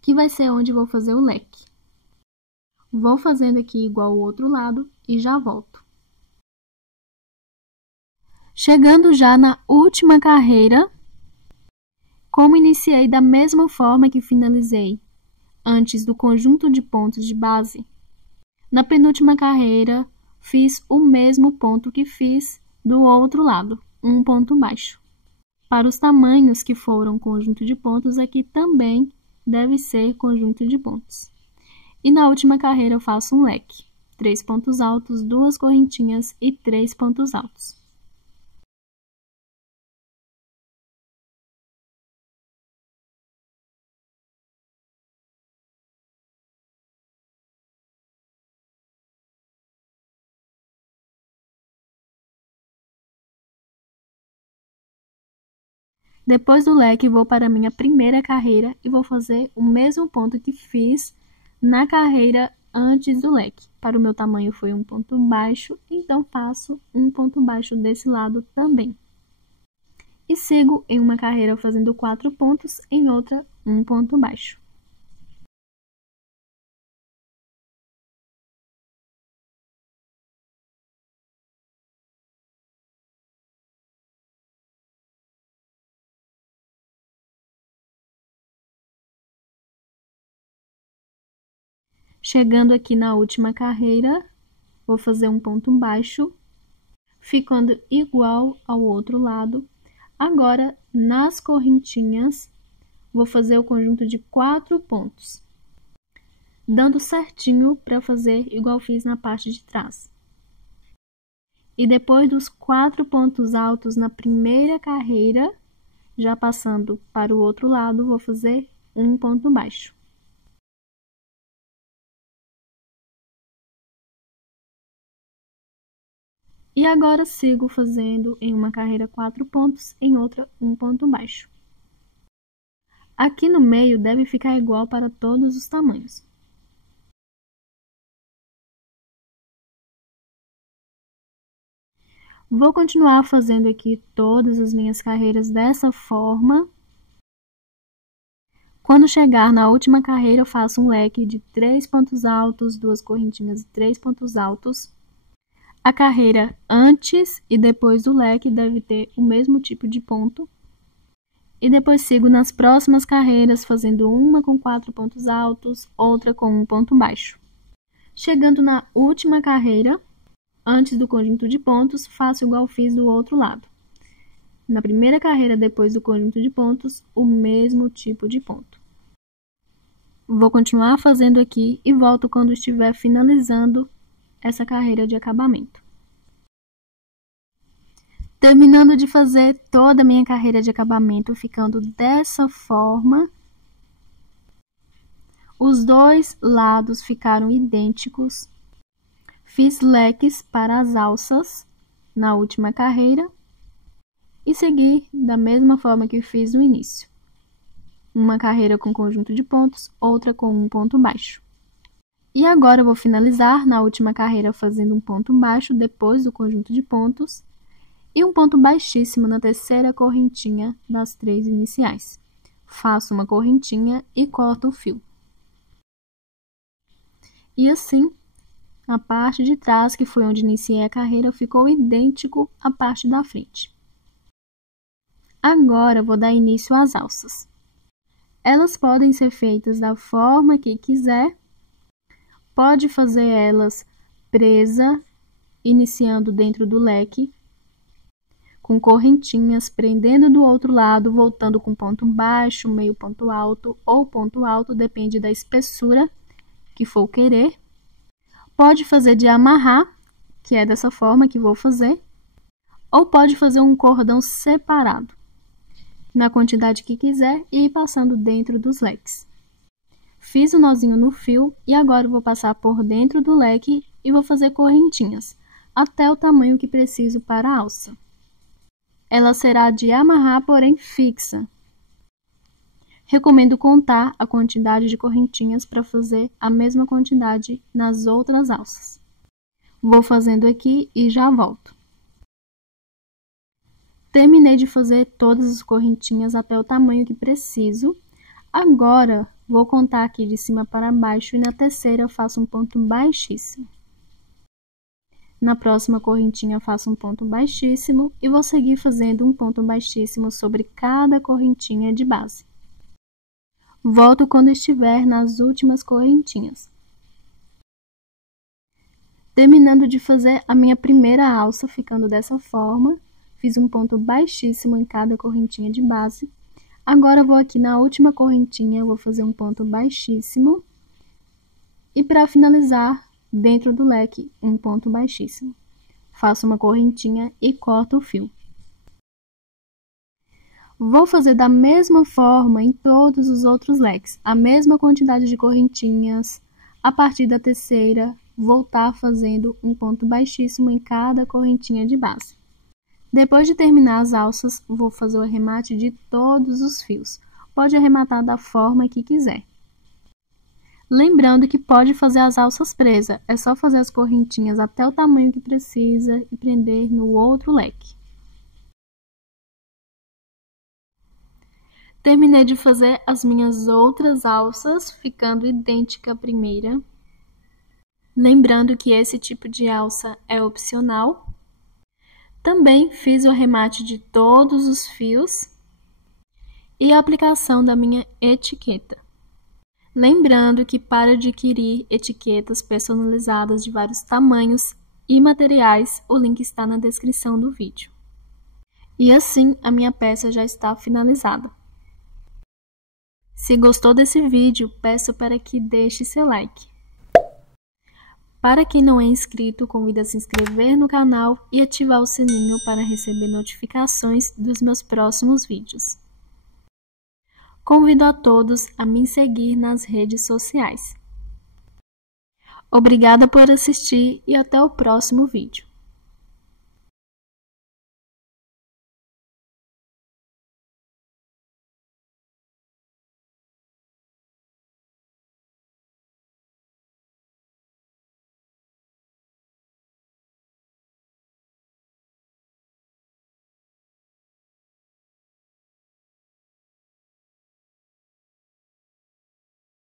que vai ser onde vou fazer o leque. Vou fazendo aqui igual ao outro lado e já volto. Chegando já na última carreira, como iniciei da mesma forma que finalizei antes do conjunto de pontos de base, na penúltima carreira fiz o mesmo ponto que fiz do outro lado, um ponto baixo. Para os tamanhos que foram conjunto de pontos, aqui também deve ser conjunto de pontos. E na última carreira eu faço um leque, 3 pontos altos, 2 correntinhas e 3 pontos altos. Depois do leque, vou para a minha primeira carreira e vou fazer o mesmo ponto que fiz na carreira antes do leque. Para o meu tamanho foi um ponto baixo, então faço um ponto baixo desse lado também. E sigo em uma carreira fazendo 4 pontos, em outra um ponto baixo. Chegando aqui na última carreira, vou fazer um ponto baixo, ficando igual ao outro lado. Agora, nas correntinhas, vou fazer o conjunto de 4 pontos, dando certinho para fazer igual fiz na parte de trás. E depois dos 4 pontos altos na primeira carreira, já passando para o outro lado, vou fazer um ponto baixo. E agora sigo fazendo em uma carreira 4 pontos, em outra um ponto baixo. Aqui no meio deve ficar igual para todos os tamanhos. Vou continuar fazendo aqui todas as minhas carreiras dessa forma. Quando chegar na última carreira, eu faço um leque de 3 pontos altos, 2 correntinhas e 3 pontos altos. A carreira antes e depois do leque deve ter o mesmo tipo de ponto. E depois sigo nas próximas carreiras, fazendo uma com 4 pontos altos, outra com 1 ponto baixo. Chegando na última carreira, antes do conjunto de pontos, faço igual fiz do outro lado. Na primeira carreira, depois do conjunto de pontos, o mesmo tipo de ponto. Vou continuar fazendo aqui e volto quando estiver finalizando essa carreira de acabamento. Terminando de fazer toda a minha carreira de acabamento, ficando dessa forma, os dois lados ficaram idênticos. Fiz leques para as alças na última carreira e segui da mesma forma que fiz no início. Uma carreira com conjunto de pontos, outra com um ponto baixo. E agora eu vou finalizar na última carreira fazendo um ponto baixo depois do conjunto de pontos e um ponto baixíssimo na terceira correntinha das 3 iniciais. Faço uma correntinha e corto o fio. E assim, a parte de trás, que foi onde iniciei a carreira, ficou idêntico à parte da frente. Agora, vou dar início às alças. Elas podem ser feitas da forma que quiser. Pode fazer elas presa, iniciando dentro do leque, com correntinhas, prendendo do outro lado, voltando com ponto baixo, meio ponto alto ou ponto alto, depende da espessura que for querer. Pode fazer de amarrar, que é dessa forma que vou fazer, ou pode fazer um cordão separado, na quantidade que quiser, e ir passando dentro dos leques. Fiz o nozinho no fio e agora eu vou passar por dentro do leque e vou fazer correntinhas, até o tamanho que preciso para a alça. Ela será de amarrar, porém fixa. Recomendo contar a quantidade de correntinhas para fazer a mesma quantidade nas outras alças. Vou fazendo aqui e já volto. Terminei de fazer todas as correntinhas até o tamanho que preciso. Agora, vou contar aqui de cima para baixo e na terceira eu faço um ponto baixíssimo. Na próxima correntinha eu faço um ponto baixíssimo e vou seguir fazendo um ponto baixíssimo sobre cada correntinha de base. Volto quando estiver nas últimas correntinhas. Terminando de fazer a minha primeira alça, ficando dessa forma, fiz um ponto baixíssimo em cada correntinha de base. Agora, vou aqui na última correntinha, vou fazer um ponto baixíssimo. E para finalizar, dentro do leque, um ponto baixíssimo. Faço uma correntinha e corto o fio. Vou fazer da mesma forma em todos os outros leques, a mesma quantidade de correntinhas. A partir da terceira, voltar fazendo um ponto baixíssimo em cada correntinha de base. Depois de terminar as alças, vou fazer o arremate de todos os fios. Pode arrematar da forma que quiser. Lembrando que pode fazer as alças presas, é só fazer as correntinhas até o tamanho que precisa e prender no outro leque. Terminei de fazer as minhas outras alças, ficando idêntica à primeira. Lembrando que esse tipo de alça é opcional. Também fiz o arremate de todos os fios e a aplicação da minha etiqueta. Lembrando que para adquirir etiquetas personalizadas de vários tamanhos e materiais, o link está na descrição do vídeo. E assim, a minha peça já está finalizada. Se gostou desse vídeo, peço para que deixe seu like. Para quem não é inscrito, convido a se inscrever no canal e ativar o sininho para receber notificações dos meus próximos vídeos. Convido a todos a me seguir nas redes sociais. Obrigada por assistir e até o próximo vídeo.